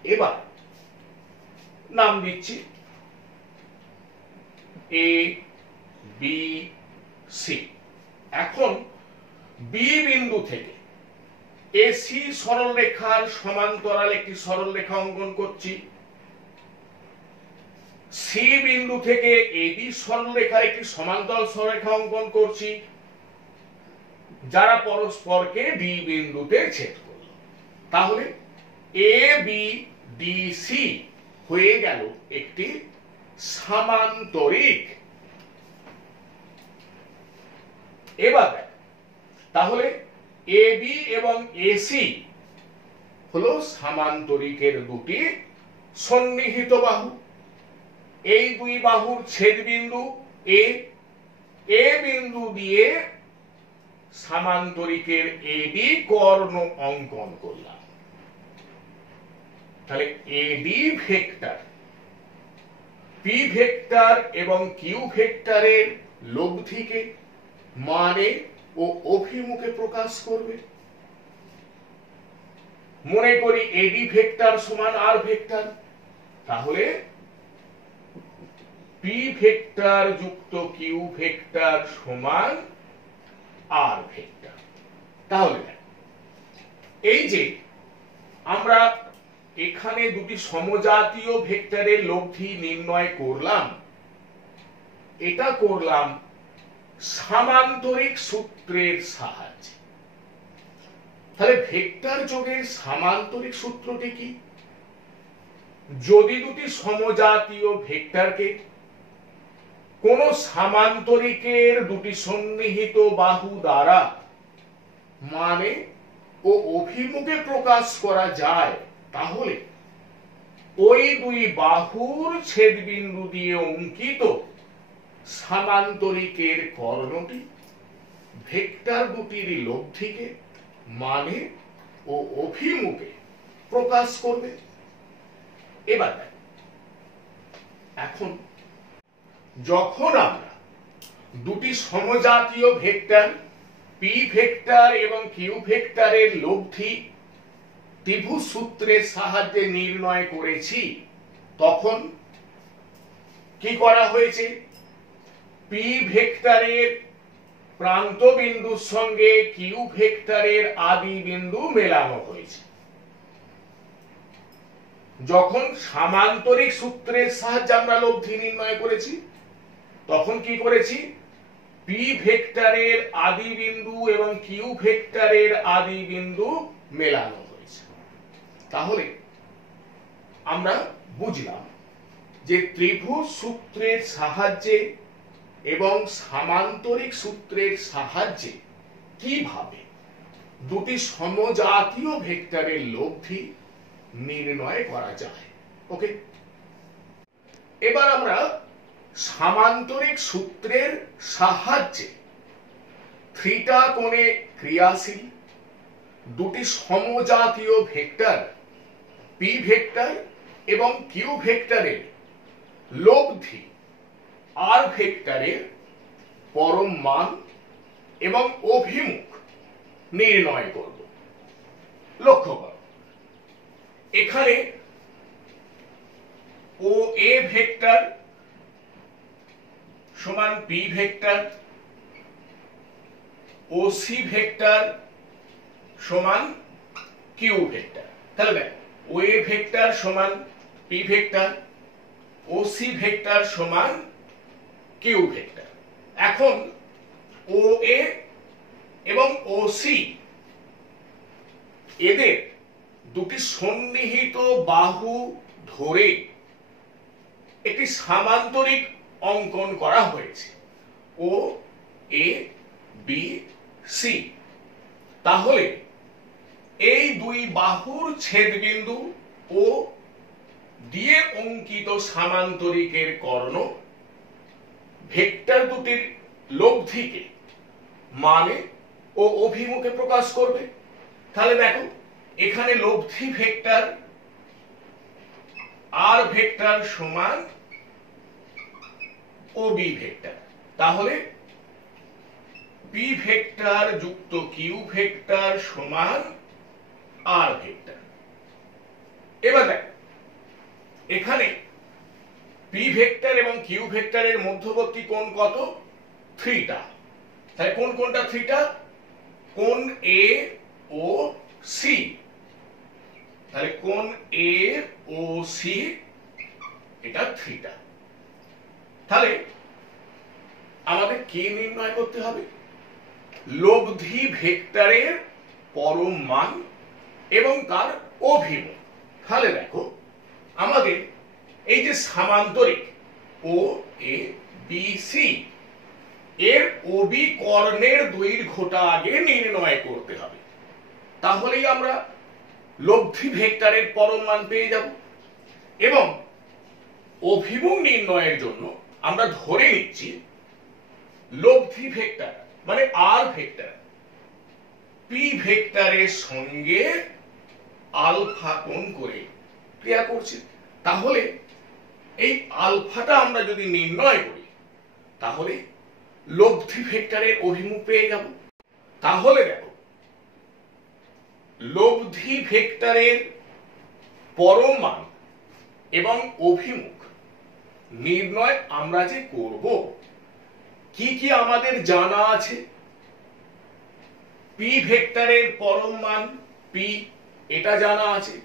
এবার নাম দিচ্ছি এ বি সি। এখন বি বিন্দু থেকে এসি সরলরেখার সমান্তরাল একটি সরলরেখা অঙ্কন করছি, সি বিন্দু থেকে এবি সরলরেখার একটি সমান্তরাল সরলরেখা অঙ্কন করছি, যারা পরস্পরকে ডি বিন্দুতে ছেদ করল। তাহলে এ বি ডি সি হয়ে গেল একটি সামান্তরিক। এবার দেখ, তাহলে এবি এবং এসি হলো সামান্তরিকের দুটি সন্নিহিত বাহু। এই দুই বাহুর ছেদ বিন্দু এ বিন্দু দিয়ে সামান্তরিকের এবি কর্ণ অঙ্কন করলাম। তাহলে এবি ভেক্টর পি ভেক্টর এবং কিউ ভেক্টরের লব্ধিকে মানে ও অভিমুখে প্রকাশ করবে। মনে করি এবি ভেক্টর সমান আর ভেক্টর, তাহলে পি ভেক্টর যুক্ত কিউ ভেক্টর সমান আর ভেক্টর। তাহলে এই যে আমরা এখানে দুটি সমজাতীয় ভেক্টরের লব্ধি নির্ণয় করলাম, এটা করলাম সামান্তরিক সূত্রের সাহায্যে। তাহলে ভেক্টর যোগের সামান্তরিক সূত্রটি কি? যদি দুটি সমজাতীয় ভেক্টরকে কোন সামান্তরিকের দুটি সন্নিহিত বাহু দ্বারা মানে ও অভিমুখে প্রকাশ করা যায়, তাহলে ওই দুই বাহুর ছেদবিন্দু দিয়ে অঙ্কিত সামান্তরিকের কর্ণটি ভেক্টর দুটির লব্ধিকে মানে ও অভিমুখে প্রকাশ করবে। এবার এখন যখন আমরা দুটি সমজাতীয় ভেক্টর পি ভেক্টর এবং কিউ ভেক্টরের লব্ধি ত্রিভুজ সূত্রের সাহায্যে নির্ণয় করেছি, তখন কি করা হয়েছে? পি ভেক্টরের প্রান্ত বিন্দুর সঙ্গে কিউ ভেক্টরের আদি বিন্দু মেলানো হয়েছে। যখন সামান্তরিক সূত্রের সাহায্যে আমরা লব্ধি নির্ণয় করেছি, তখন কি করেছি? পি ভেক্টরের আদি বিন্দু এবং কিউ ভেক্টরের আদি বিন্দু মেলানো হয়েছে। তাহলে আমরা বুঝলাম যে ত্রিভুজ সূত্রের সাহায্যে এবং সামান্তরিক সূত্রের সাহায্যে কিভাবে দুটি সমজাতীয় ভেক্টরের লব্ধি নির্ণয় করা যায়। ওকে, এবার আমরা সামান্তরিক সূত্রের সাহায্যে থিটা কোণে ক্রিয়াশীল দুটি সমজাতীয় ভেক্টর পি ভেক্টর এবং কিউ ভেক্টরের লব্ধি আর ভেক্টরের পরম মান এবং অভিমুখ নির্ণয় করব। লক্ষ্য করো, এখানে ও এ ভেক্টর সমান পি ভেক্টর, ও সি ভেক্টর সমান কিউ ভেক্টর। তাহলে দেখো, ও এ ভেক্টর সমান পি ভেক্টর, ও সি ভেক্টর সমান কিউ ভেক্টর। এখন ও এ এবং ও সি এদের দুটি সন্নিহিত বাহু ধরে একটি সামান্তরিক অঙ্কন করা হয়েছে, ও এ বি সি। তাহলে এই দুই বাহুর ছেদবিন্দু ও দিয়ে অঙ্কিত সামান্তরিকের কর্ণ ভেক্টর দুটির লব্ধিকে মানে ও অভিমুখে প্রকাশ করবে। তাহলে দেখো, এখানে লব্ধি ভেক্টর আর ভেক্টর সমান ও বি ভেক্টর। তাহলে পি ভেক্টর যুক্ত কিউ ভেক্টর সমান আর ভেক্টর। এবার দেখো, এখানে পি ভেক্টর এবং কিউ ভেক্টরের মধ্যবর্তী কোণ কত? থিটা। তাহলে কোন কোণটা থিটা? কোণ এ ও সি। তাহলে কোণ এ ও সি এটা থিটা। তাহলে আমাদের কি নির্ণয় করতে হবে? লব্ধি ভেক্টরের পরম মান এবং তার অভিমুখ। তাহলে দেখো, আমাদের এই যে সামান্তরিক ও এ বি সি এর ওবি কর্ণের দৈর্ঘ্যটা আগে নির্ণয় করতে হবে, তাহলেই আমরা লব্ধি ভেক্টরের পরম মান পেয়ে যাব। এবং অভিমুখ নির্ণয়ের জন্য আমরা ধরে নিচ্ছি লব্ধি ভেক্টর মানে আর ভেক্টর পি ভেক্টরের সঙ্গে আলফা কোণ করে ক্রিয়া করছে। তাহলে এই আলফাটা আমরা যদি নির্ণয় করি তাহলে লব্ধি ভেক্টরের অভিমুখ পেয়ে যাব। তাহলে দেখো, লব্ধি ভেক্টরের পরম মান এবং অভিমুখ নির্ণয় আমরা যে করব, কি কি আমাদের জানা আছে? পি ভেক্টরের পরম মান পি, এটা জানা আছে।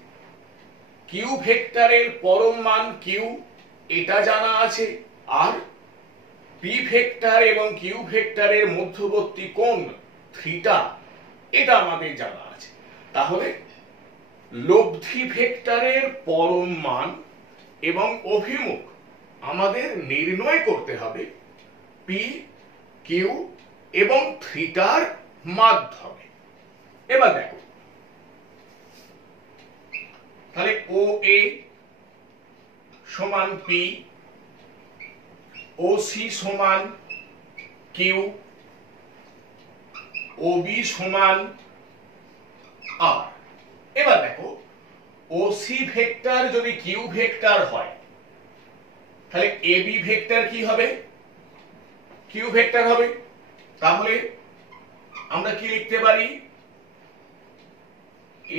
কিউ ভেক্টরের পরম মান কিউ, এটা জানা আছে। আর পি ভেক্টর এবং কিউ ভেক্টরের মধ্যবর্তী কোণ থিটা, এটা আমাদের জানা আছে। তাহলে লব্ধি ভেক্টরের পরম মান এবং অভিমুখ আমাদের নির্ণয় করতে হবে পি, কিউ এবং থিটার মাধ্যমে। এবার দেখো, তাহলে ও এ সমান পি, ও সি সমান কিউ, ও বি সমান আর। এবার দেখো, ও সি ভেক্টর যদি কিউ ভেক্টর হয় তাহলে এ বি ভেক্টর কি হবে? কিউ ভেক্টর হবে। তাহলে আমরা কি লিখতে পারি?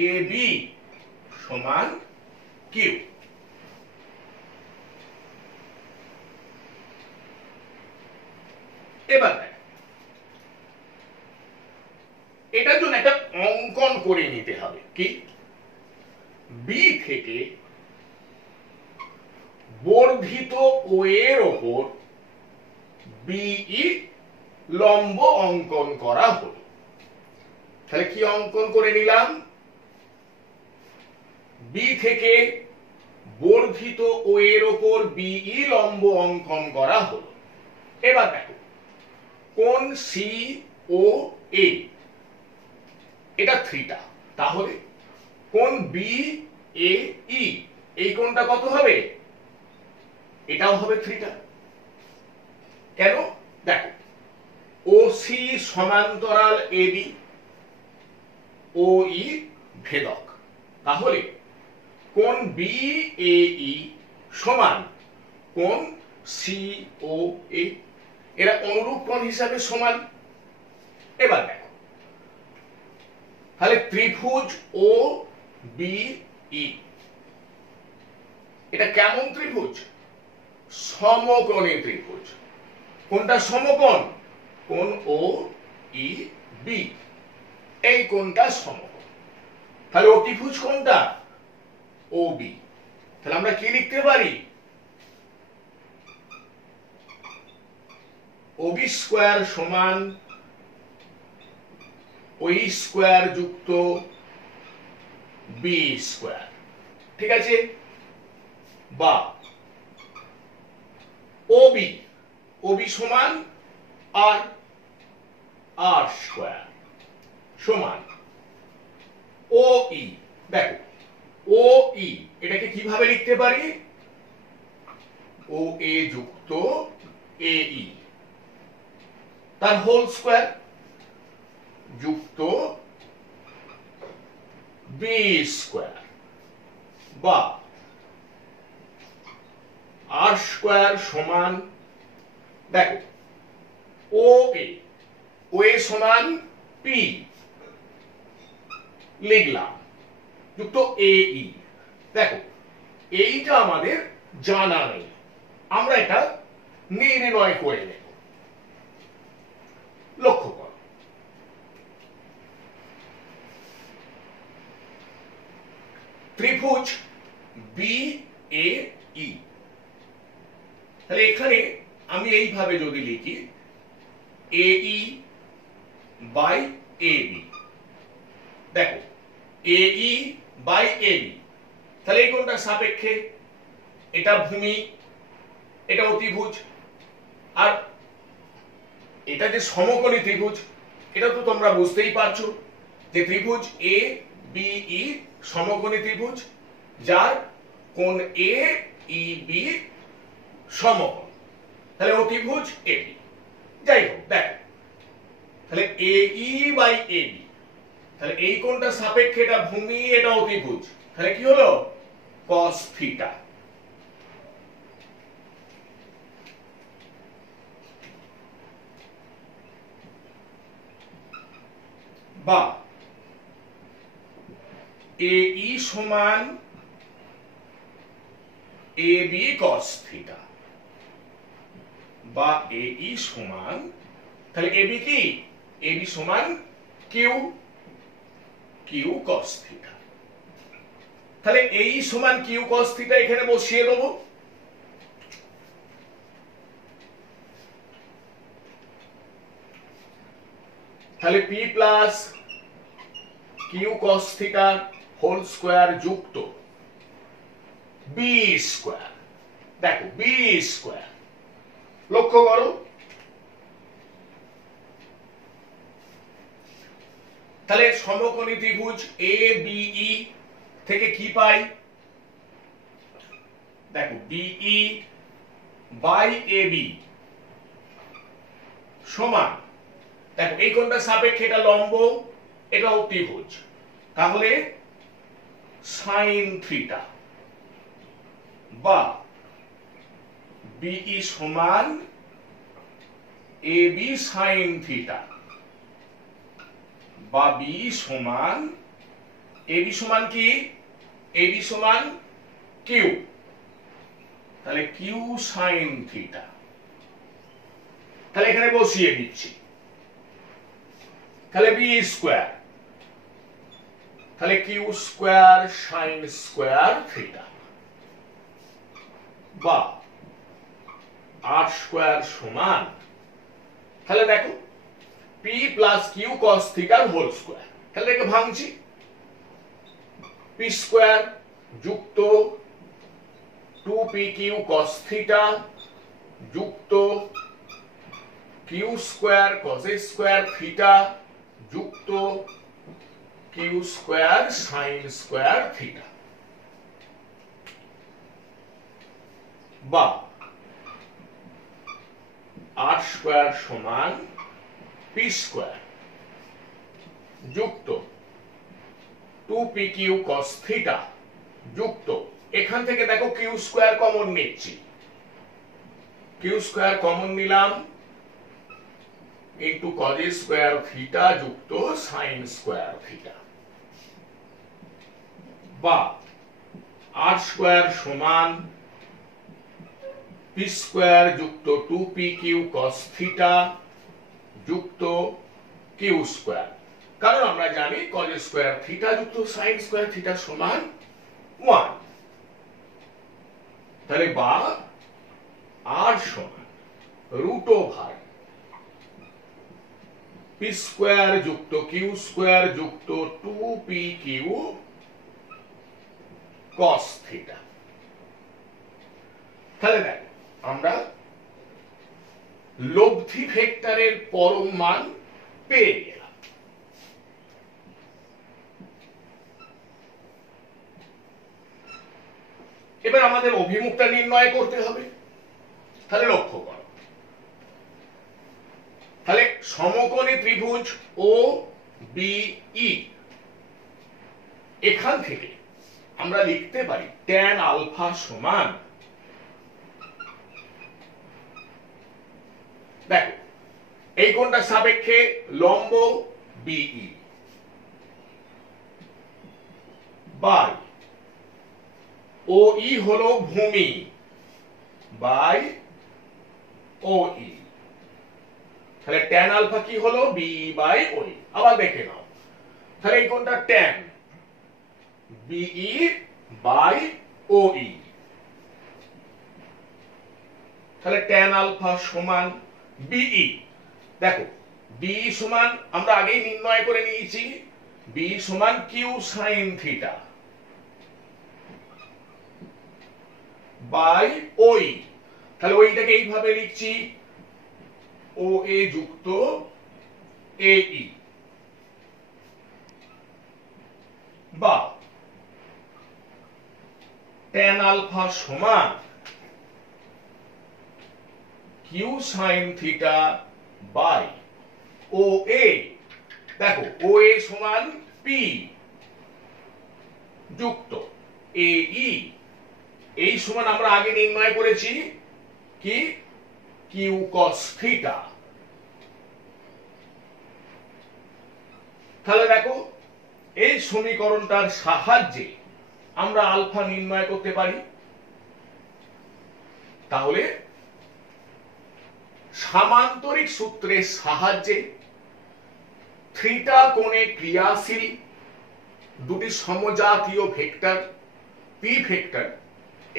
এ বি সমান কিউ। এবার দেখ, এটার জন্য একটা অঙ্কন করে নিতে হবে। কি? বি থেকে বর্ধিত ও এর ওপর বিই লম্ব অঙ্কন করা হলো। তাহলে কি অঙ্কন করে নিলাম? বি থেকে বর্ধিত ও এর ওপর বিই লম্ব অঙ্কন করা হলো। এবার দেখো কোণ সি ও এ এটা থিটা, তাহলে কোণ বি এ ই এই কোণটা কত হবে? এটাও হবে থিটা। কেন? দেখো ও সি সমান্তরাল এ বি, ও ই ভেদক, তাহলে কোণ বি এ ই সমান কোণ সি ও এ, এরা অনুরূপ কোণ হিসাবে সমান। এবার দেখো তাহলে ত্রিভুজ ও বি ই এটা কেমন ত্রিভুজ? সমকোণী ত্রিভুজ। কোনটা সমকোণ? কোণ ও ই বি, এই কোণটা সমকোণ। তাহলে অতিভুজ কোনটা? ও বি। তাহলে আমরা কি লিখতে পারি? ওবি স্কয়ার সমান ওই স্কয়ার যুক্ত বি স্কয়ার, ঠিক আছে? বা ওবি, ওবি সমান আর আর স্কয়ার সমান ও ই। দেখো ও ই এটাকে কিভাবে লিখতে পারি? ও এ যুক্ত এ ই তার হোল স্কয়ার যুক্ত বি স্কয়ার বা আর স্কয়ার সমান, দেখো ও এ সমান পি লিখলাম যুক্ত এ ই। দেখো এইটা আমাদের জানা নেই, আমরা এটা নির্ণয় করে নেব। লক্ষ্য করো ত্রিভুজ বি এ ই, তাহলে এখানে আমি এইভাবে যদি লিখি এ ই বাই এ বি, দেখো এ ই বাই এ বি, তাহলে এই কোণটা সাপেক্ষে, এটা ভূমি, এটা অতিভুজ, আর এটা যে সমকোণী ত্রিভুজ এটা তো তোমরা বুঝতেই পারছো যে ত্রিভুজ এ বি ই সমকোণী ত্রিভুজ যার কোণ এ ই বি সমকোণ, তাহলে অতিভুজ এ বি। যাই হোক দেখো তাহলে এ ই বাই এ বি, তাহলে এই কোণটা সাপেক্ষে, এটা ভূমি, এটা অতিভুজ, তাহলে কি হলো? cos theta. বা এ ই সমান এ বি cos থিটা, বা এ ই সমান, তাহলে এ বি কি? এ বি সমান কিউ, কিউ cos থিটা। তাহলে এ ই সমান কিউ cos থিটা এখানে বসিয়ে দেবো। তাহলে P plus Q cos theta whole square যুক্ত বি স্কয়ার, দেখো বি স্কয়ার, লক্ষ্য করো তাহলে সমকোণী ত্রিভুজ এ বি ই থেকে কি পাই? দেখো বিই বাই এ বি সমান, দেখো এই কোণটা সাপেক্ষে, এটা লম্ব, এটা অতিভুজ, তাহলে সাইন থিটা বা বিই সমান এ বি সাইন থিটা, বা বি সমান এ বি সমান কি? এ বি সমান কিউ, তাহলে কিউ সাইন থিটা। তাহলে এখানে বসিয়ে দিচ্ছি, তাহলে বি স্কয়ার, তাহলে Q square sine square theta, বা আর স্কয়ার সমান, তাহলে দেখো পি প্লাস কিউ cos থিটার হোল স্কয়ার, তাহলে একে ভাঙছি, পি স্কয়ার যুক্ত 2pq cos থিটা যুক্ত q square cos square theta যুক্ত q square sin square theta, বা r স্কয়ার সমান p স্কয়ার যুক্ত 2pq cos থিটা যুক্ত, এখান থেকে দেখো q স্কয়ার কমন নিচ্ছি, q স্কয়ার কমন নিলাম ইনটু cos স্কয়ার থিটা যুক্ত sin স্কয়ার থিটা, বা r স্কয়ার সমান p স্কয়ার যুক্ত 2pq cos থিটা যুক্ত q স্কয়ার, কারণ আমরা জানি cos স্কয়ার থিটা যুক্ত sin স্কয়ার থিটা সমান 1, তাহলে বা r সমান রুট ওভার p স্কয়ার যুক্ত q স্কয়ার যুক্ত 2pq cos থিটা। তাহলে দেখো আমরা লব্ধি ভেক্টরের পরম মান পেয়ে গেলাম। এবার আমাদের অভিমুখটা নির্ণয় করতে হবে। তাহলে লক্ষ্য করো, তাহলে সমকোণী ত্রিভুজ ও বিই, এখান থেকে আমরা লিখতে পারি tan আলফা সমান, দেখো এই কোণটা সাপেক্ষে লম্ব বিই বাই ওই হলো ভূমি বাই ওই, তাহলে tan আলফা কি হলো বিই বাই ওই। আবার দেখে নাও, তাহলে এই কোণটা tan বিই বাই ওই, তাহলে tan আলফা সমান বিই, দেখো বিই সমান আমরা আগেই নির্ণয় করে নিয়েছি, বিই সমান কিউ sin থিটা বাই ওই, তাহলে ওইটাকে এইভাবে লিখছি ও এ যুক্ত এই, বা tan আলফা সমান কিউ sin থিটা বাই ও এ, দেখো ও এ সমান পি যুক্ত এই, এই সমান আমরা আগে নির্ণয় করেছি কি কিউ cos থিটা। তাহলে দেখো এই সমীকরণটার সাহায্যে আমরা আলফা নির্ণয় করতে পারি। তাহলে সামান্তরিক সূত্রের সাহায্যে থিটা কোণে ক্রিয়াশীল দুটি সমজাতীয় ভেক্টর পি ভেক্টর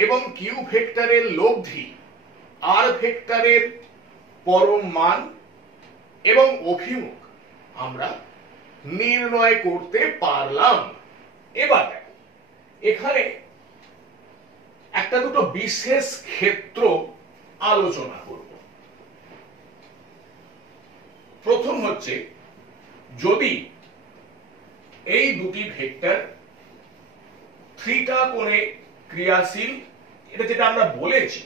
এবং কিউ ভেক্টরের লব্ধি আর ভেক্টরের পরম মান এবং অভিমুখ আমরা নির্ণয় করতে পারলাম। এবার দেখো এখানে একটা দুটো বিশেষ ক্ষেত্র আলোচনা করব। প্রথম হচ্ছে, যদি এই দুটি ভেক্টর থিটা কোণে ক্রিয়াশীল, এটা যেটা আমরা বলেছি,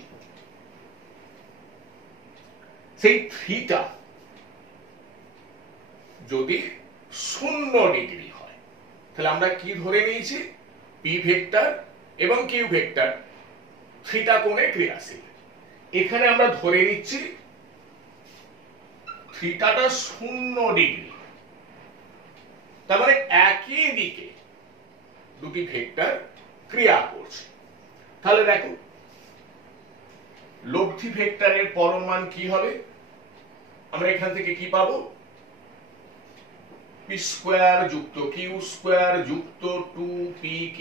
সেই থিটা যদি 0 ডিগ্রি হয়, তাহলে আমরা কি ধরে নিয়েছি, পি ভেক্টর এবং কিউ ভেক্টর থিটা কোণে ক্রিয়াশীল। এখানে আমরা ধরে নিচ্ছি থিটাটা 0 ডিগ্রি, তার মানে একই দিকে দুটি ভেক্টর ক্রিয়া করছে। তাহলে দেখো লব্ধি ভেক্টরের পরম মান কি হবে, আমরা এখান থেকে কি পাবো, পি স্কয়ার যুক্ত কিউ স্কয়ার যুক্ত 2pq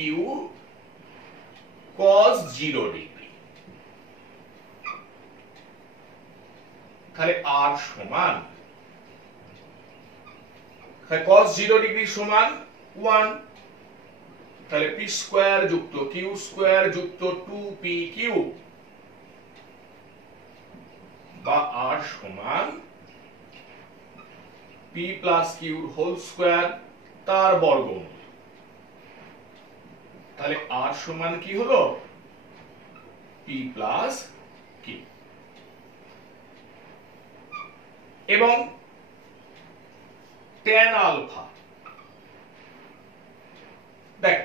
cos 0 ডিগ্রি, তাহলে r সমান, cos 0 ডিগ্রি সমান 1, তাহলে পি স্কয়ার যুক্ত কিউ স্কয়ার যুক্ত 2p কিউ বা আর সমান p plus Q whole square তার বর্গমূল। তাহলে আর সমান কি হলো p প্লাস কিউ এবং tan আলফা দেখ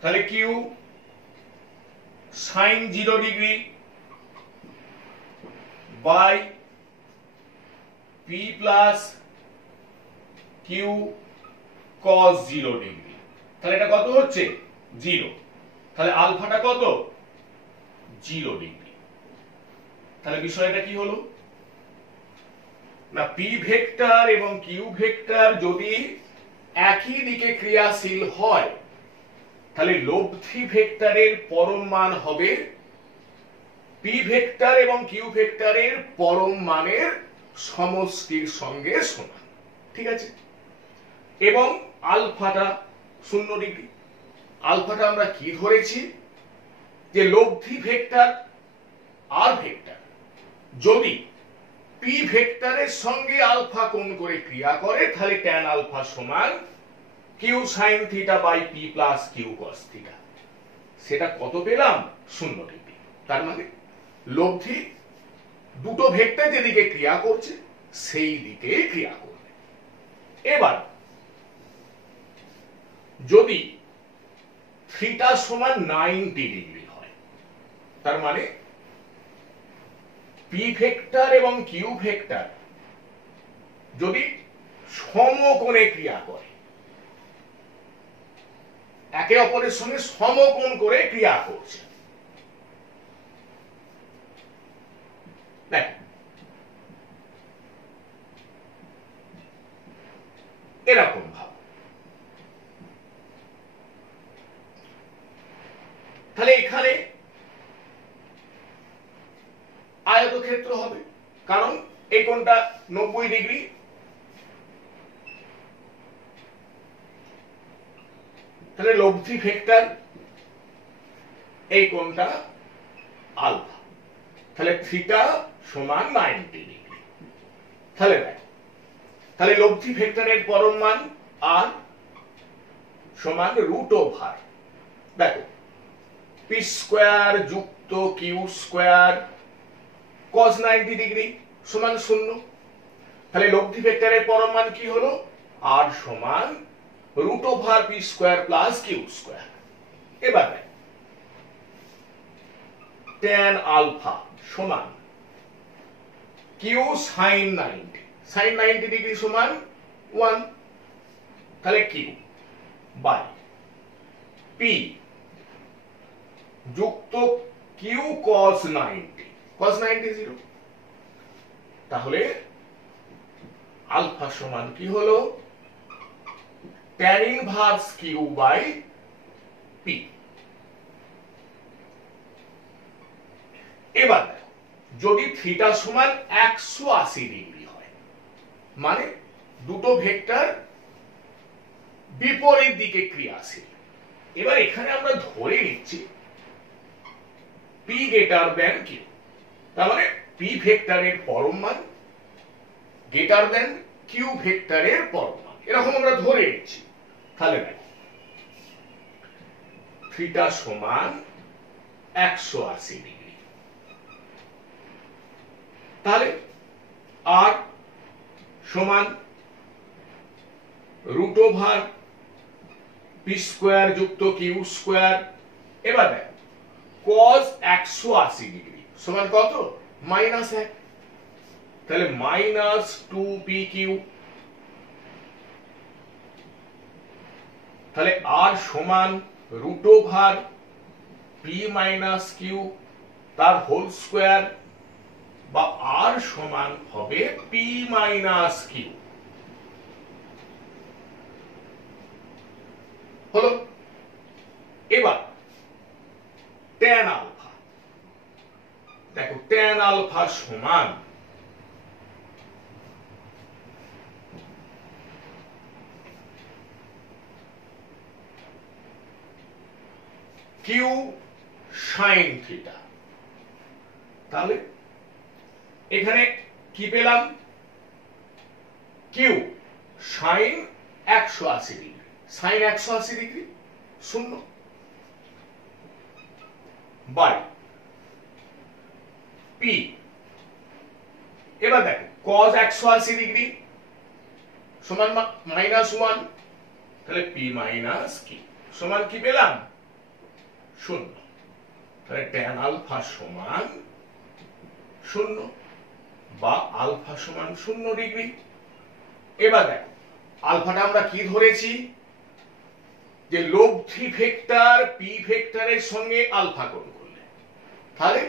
তাহলে Q sin 0 degree by p plus Q cos 0 degree. তাহলে এটা কত হচ্ছে 0। তাহলে আলফাটা কত 0 ডিগ্রি। তাহলে বিষয়টা কি হলো না p ভেক্টর এবং q ভেক্টর যদি একই দিকে ক্রিয়াশীল হয় তাহলে লব্ধি ভেক্টরের পরম মান হবে p ভেক্টর এবং q ভেক্টরের পরম মানের সমষ্টির সঙ্গে সমান। ঠিক আছে, এবং আলফাটা 0 ডিগ্রি। আলফাটা আমরা কি ধরেছি যে লব্ধি ভেক্টর আর ভেক্টর যদি p ভেক্টরের সঙ্গে আলফা কোণ করে ক্রিয়া করে তাহলে tan আলফা সমান q sin theta by p plus q cos theta. সেটা কত পেলাম 0 ডিগ্রি। তার মানে লব্ধি দুটো ভেক্টর যেদিকে ক্রিয়া করছে সেই দিকে ক্রিয়া করবে। এবার যদি থিটা সমান 90 ডিগ্রি হয় তার মানে p ভেক্টর এবং q ভেক্টর যদি সমকোণে ক্রিয়া করে একে অপরের সঙ্গে সমকোণ করে ক্রিয়া করছে। দেখো এরকম ভাব। তাহলে এখানে আয়তক্ষেত্র হবে কারণ এই কোণটা 90 ডিগ্রি। তাহলে লব্ধি ভেক্টর এই কোণটা আলফা। তাহলে থিটা সমান 90 ডিগ্রি। তাহলে দেখো তাহলে লব্ধি ভেক্টরের পরম মান আর সমান রুট ওভার দেখো p স্কয়ার যুক্ত কিউ স্কয়ার cos 90 ডিগ্রি সমান 0। তাহলে লব্ধি ভেক্টরের পরম মান কি হলো r সমান root over p square plus Q square. এবার tan আলফা সমান q sin 90 ডিগ্রি সমান 1। তাহলে q বাই p যুক্ত q cos 90 0। তাহলে আলফা সমান কি হলো tan inverse q by p। এবার যদি থিটা সমান 180 ডিগ্রি হয় মানে দুটো ভেক্টর বিপরীত দিকে ক্রিয়াশীল। এবার এখানে আমরা ধরে নিচ্ছি p গ্রেটার দ্যান q। তার মানে p ভেক্টরের পরম মান গ্রেটার দ্যান q ভেক্টরের পরম মান এরকম আমরা ধরে নিচ্ছি। তাহলে দেখো থিটা সমান 180 ডিগ্রি। তাহলে r সমান রুট ওভার p স্কয়ার যুক্ত কিউ স্কয়ার। এবার দেখো cos 180 ডিগ্রি সমান কত -1। তাহলে -2pq। তাহলে r সমান root over p minus Q তার হোল স্কয়ার বা r সমান হবে p মাইনাস কিউ। হলো। এবার tan আলফা দেখো tan আলফা সমান কিউ সাইন থিটা। তাহলে এখানে কি পেলাম? Q sine 180 degree, sine 180 degree 0 by P. এবার দেখো cos 180 ডিগ্রি সমান -1, তাহলে পি মাইনাস কি সমান কি পেলাম? 0। তাহলে tan আলফা সমান 0 বা আলফা সমান 0 ডিগ্রি। এবার দেখো আলফাটা আমরা কি ধরেছি? যে লব্ধি ভেক্টর পি ভেক্টরের সঙ্গে আলফা কোণ করলে, তাহলে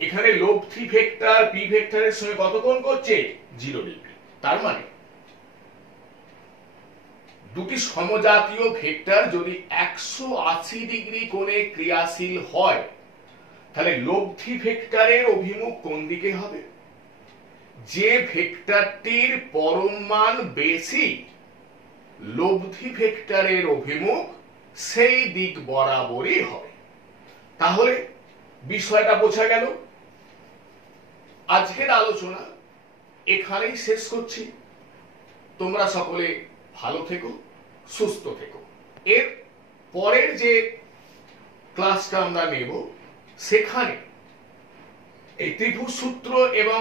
এখানে লব্ধি ভেক্টর পি ভেক্টরের সঙ্গে কত কোণ করছে? 0 ডিগ্রি। তার মানে দুটি সমজাতীয় ভেক্টর যদি 180 ডিগ্রি কোণে ক্রিয়াশীল হয়, তাহলে লব্ধি ভেক্টরের অভিমুখ কোন দিকে হবে? যে ভেক্টরটির পরম মান বেশি, লব্ধি ভেক্টরের অভিমুখ সেই দিক বরাবরই হবে। তাহলে বিষয়টা বোঝা গেল। আজকের আলোচনা এখানেই শেষ করছি। তোমরা সকলে ভালো থেকো, সুস্থ থেকো। এর পরের যে ক্লাসটা আমরা নেব, সেখানে এই ত্রিভুজ সূত্র এবং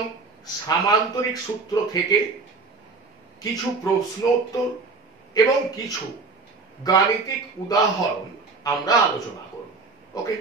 সামান্তরিক সূত্র থেকে কিছু প্রশ্ন উত্তর এবং কিছু গাণিতিক উদাহরণ আমরা আলোচনা করব। ওকে।